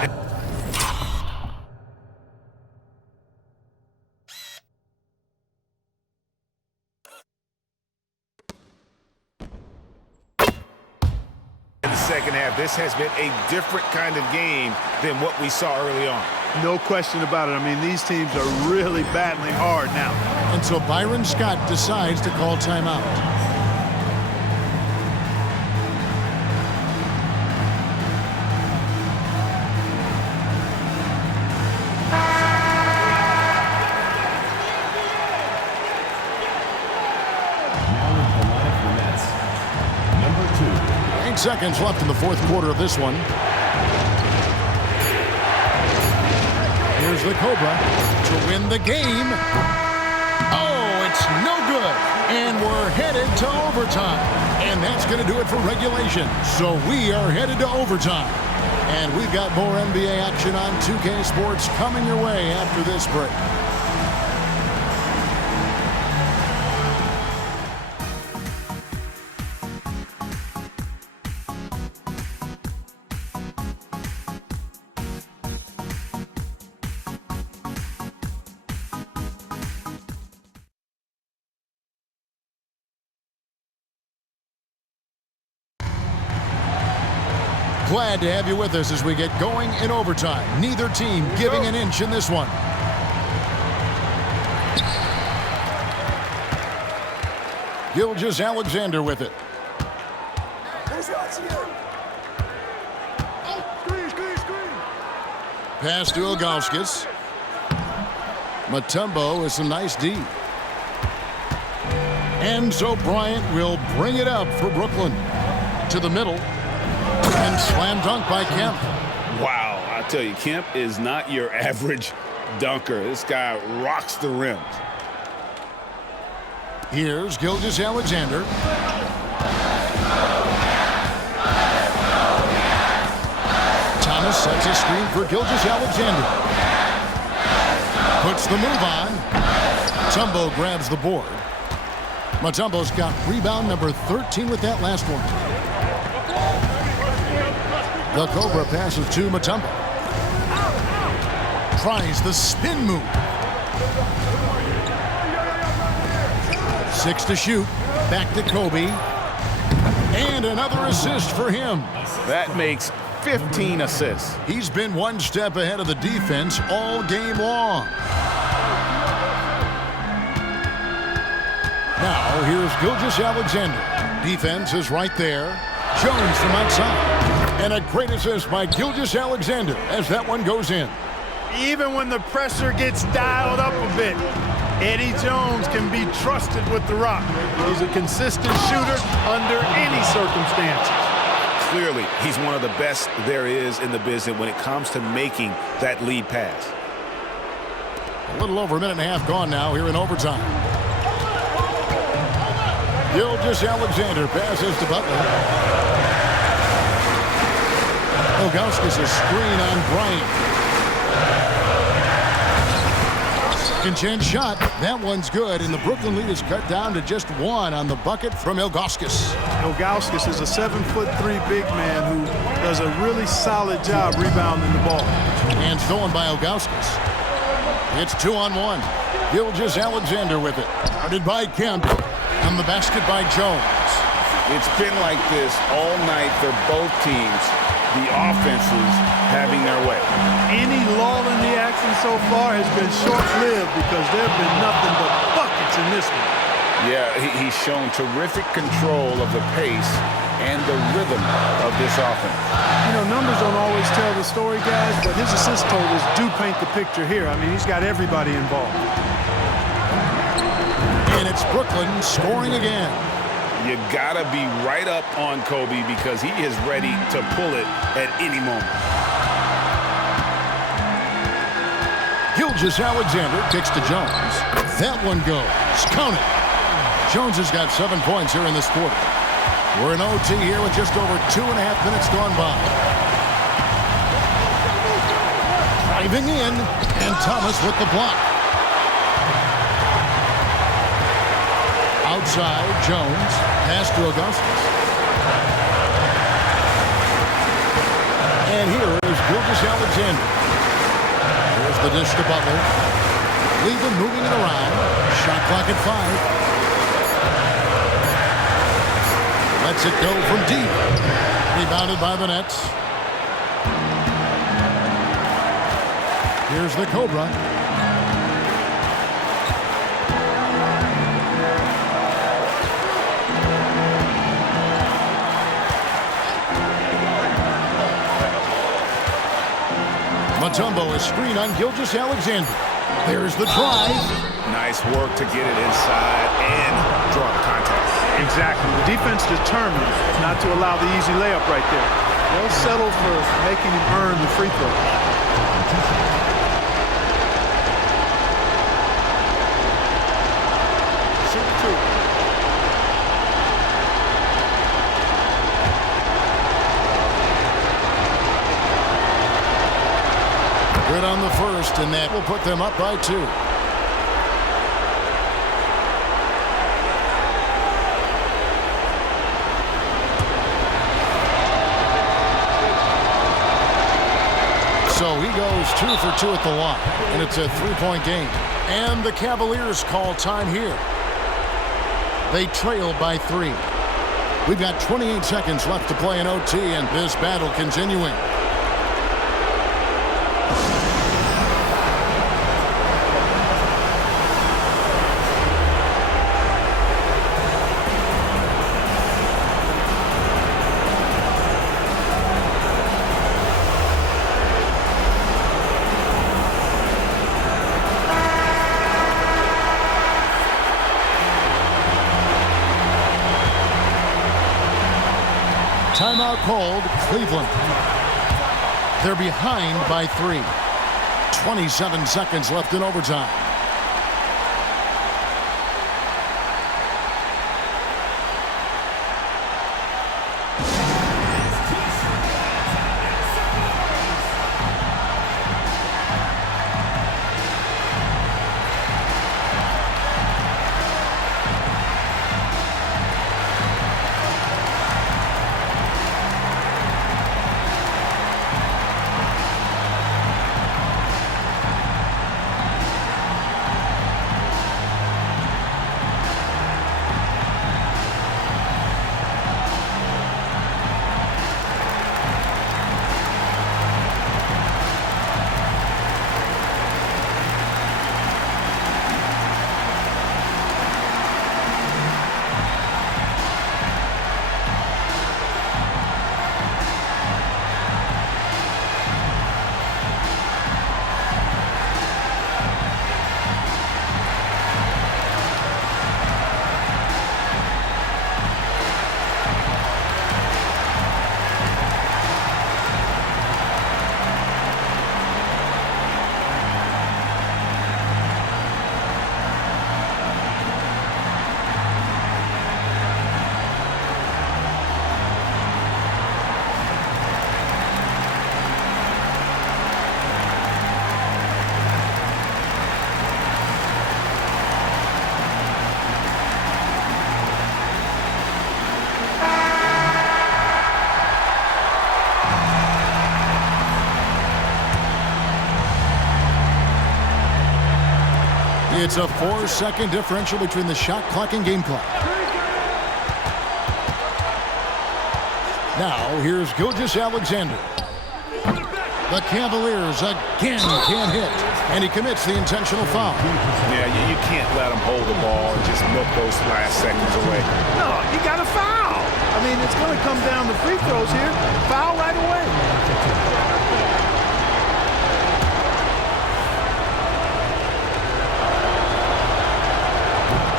in the second half, this has been a different kind of game than what we saw early on. No question about it. I mean, these teams are really battling hard now. And so Byron Scott decides to call timeout. 9 seconds left in the fourth quarter of this one. Here's the Cobra to win the game. Oh, it's no good. And we're headed to overtime. And that's going to do it for regulation. So we are headed to overtime. And we've got more NBA action on 2K Sports coming your way after this break. Glad to have you with us as we get going in overtime. Neither team giving an inch in this one. Gilgeous-Alexander with it. Pass to Ilgauskas. Mutombo with some nice D. And so Bryant will bring it up for Brooklyn. To the middle. And slam dunk by Kemp. Wow, I tell you, Kemp is not your average dunker. This guy rocks the rim. Here's Gilgeous-Alexander. Thomas sets a screen for Gilgeous-Alexander. Puts the move on. Mutombo grabs the board. Mutombo's got rebound number 13 with that last one. The Cobra passes to Mutombo. Tries the spin move. 6 to shoot. Back to Kobe. And another assist for him. That makes 15 assists. He's been one step ahead of the defense all game long. Now, here's Gilgeous-Alexander. Defense is right there. Jones from outside. And a great assist by Gilgeous-Alexander as that one goes in. Even when the pressure gets dialed up a bit, Eddie Jones can be trusted with the rock. He's a consistent shooter under any circumstances. Clearly, he's one of the best there is in the business when it comes to making that lead pass. A little over a minute and a half gone now here in overtime. Gilgeous-Alexander passes to Butler. Ilgauskas a screen on Bryant. Second chance shot. That one's good, and the Brooklyn lead is cut down to just 1 on the bucket from Ilgauskas. Ilgauskas is a 7'3" big man who does a really solid job rebounding the ball. And stolen by Ilgauskas. It's 2-on-1. Gilgeous-Alexander with it. Guarded by Kemp. On the basket by Jones. It's been like this all night for both teams. The offenses having their way. Any lull in the action so far has been short-lived because there have been nothing but buckets in this one. Yeah, he's shown terrific control of the pace and the rhythm of this offense. You know, numbers don't always tell the story, guys, but his assist totals do paint the picture here. I mean, he's got everybody involved. And it's Brooklyn scoring again. You gotta be right up on Kobe because he is ready to pull it at any moment. Gilgeous-Alexander kicks to Jones. That one goes. Count it. Jones has got 7 points here in this quarter. We're in OT here with just over 2.5 minutes gone by. Driving in, and Thomas with the block. Outside, Jones. Pass to Ilgauskas. And here is Gilgeous-Alexander. Here's the dish to Butler. Cleveland moving it around. Shot clock at 5. Lets it go from deep. Rebounded by the Nets. Here's the Cobra. Mutombo is screen on Gilgeous-Alexander. There's the drive. Nice work to get it inside and draw the contact. Exactly. The defense determined not to allow the easy layup right there. They'll settle for making him earn the free throw. Shoot 2. Good on the first, and that will put them up by 2. So he goes 2 for 2 at the line, and it's a 3-point game. And the Cavaliers call time here. They trail by 3. We've got 28 seconds left to play in OT, and this battle continuing. Timeout called, Cleveland. They're behind by 3. 27 seconds left in overtime. It's a 4-second differential between the shot clock and game clock. Now, here's Gilgeous-Alexander. The Cavaliers again can't hit, and he commits the intentional foul. Yeah, you can't let him hold the ball and just milk those last seconds away. No, you got to foul. I mean, it's going to come down to free throws here. Foul right away.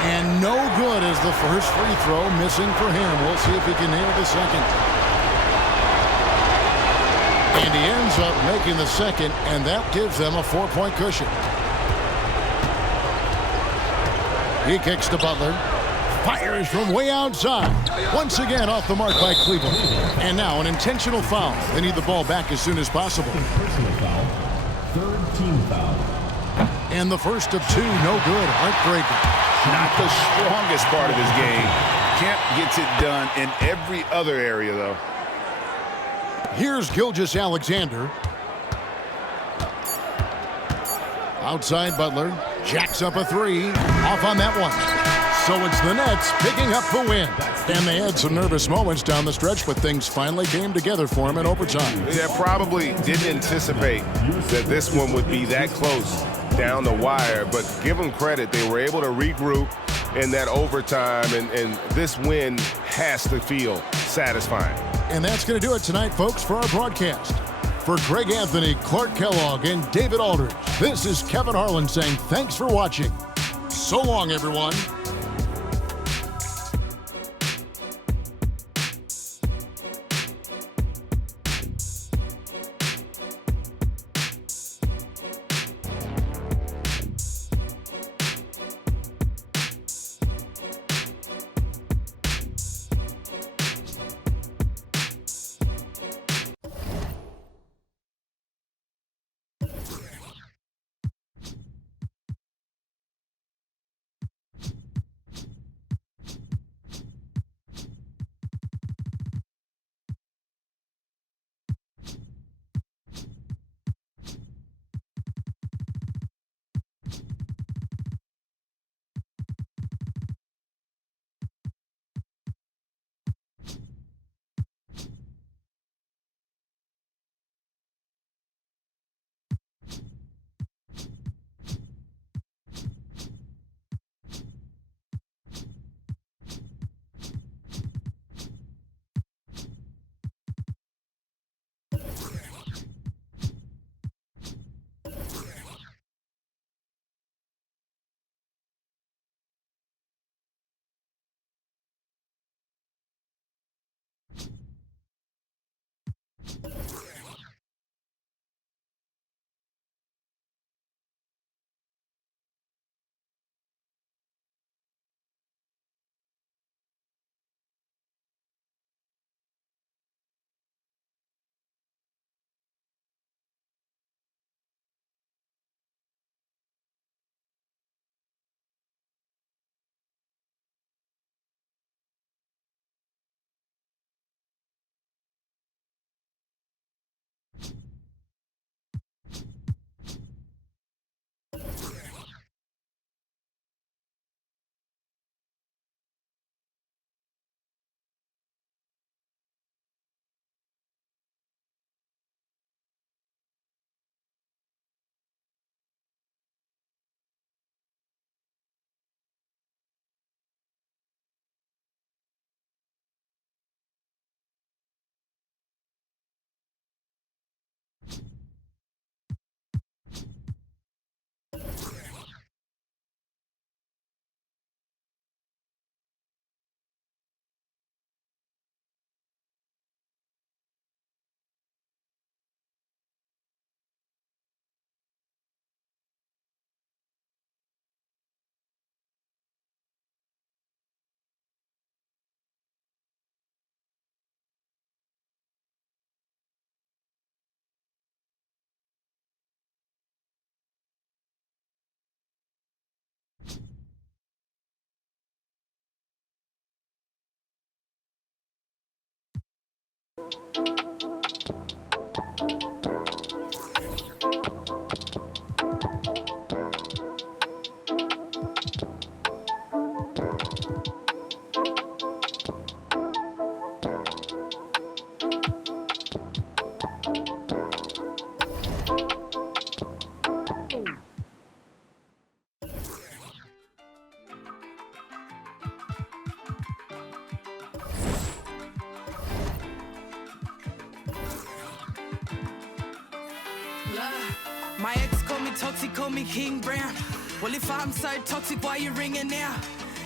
And no good is the first free throw, missing for him. We'll see if he can nail the second. And he ends up making the second, and that gives them a 4-point cushion. He kicks to Butler. Fires from way outside. Once again off the mark by Cleveland. And now an intentional foul. They need the ball back as soon as possible. Personal foul. Third team foul. And the first of 2, no good. Heartbreaker. Not the strongest part of his game. Kemp gets it done in every other area, though. Here's Gilgeous-Alexander. Outside Butler. Jacks up a 3. Off on that one. So it's the Nets picking up the win. And they had some nervous moments down the stretch, but things finally came together for him in overtime. Yeah, probably didn't anticipate that this one would be that close down the wire, but give them credit. They were able to regroup in that overtime, and this win has to feel satisfying. And that's going to do it tonight, folks, for our broadcast. For Greg Anthony, Clark Kellogg, and David Aldridge, this is Kevin Harlan saying thanks for watching. So long, everyone. My ex called me toxic, called me King Brown. Well, if I'm so toxic, why you ringing now?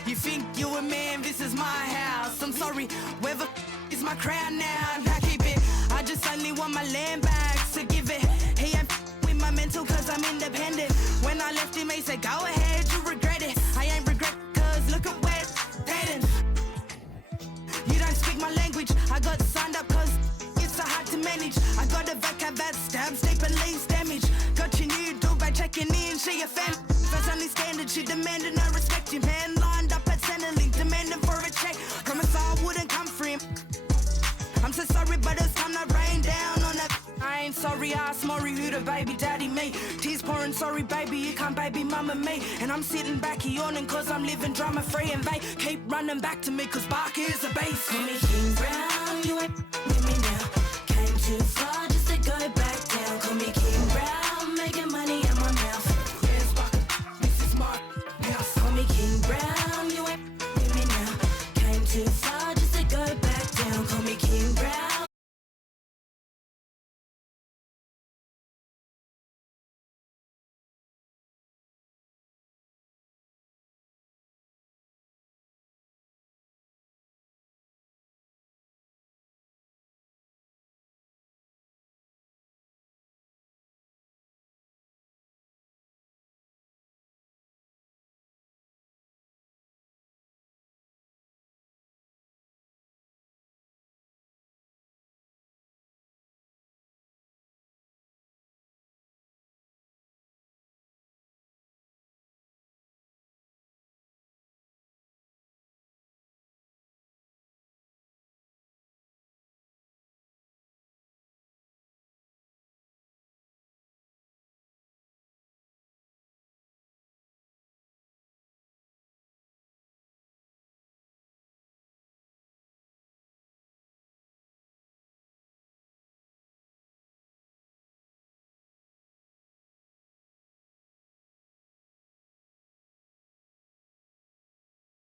You think you a man, this is my house. I'm sorry, whether is my crown now. I keep it, I just only want my land back to give it. He ain't with my mental cause I'm independent. When I left him, he said, go ahead, you regret it. I ain't regret cause look at where it's heading. You don't speak my language, I got signed up cause it's so hard to manage. I got a vocab that stabs deep and leaves damage. Got your new door by checking in, she a fan. That's only standard, she demanded I respect you. Man lined up at Centrelink, demanding for a check. Promise I wouldn't come for him. I'm so sorry, but it's time to rain down on that. I ain't sorry, I asked Maury who the baby daddy me. Tears pouring, sorry baby, you can't baby mama me. And I'm sitting back yawning cause I'm living drama free. And they keep running back to me cause Bark is a bass. Call me King Brown, you ain't with me now. Came too far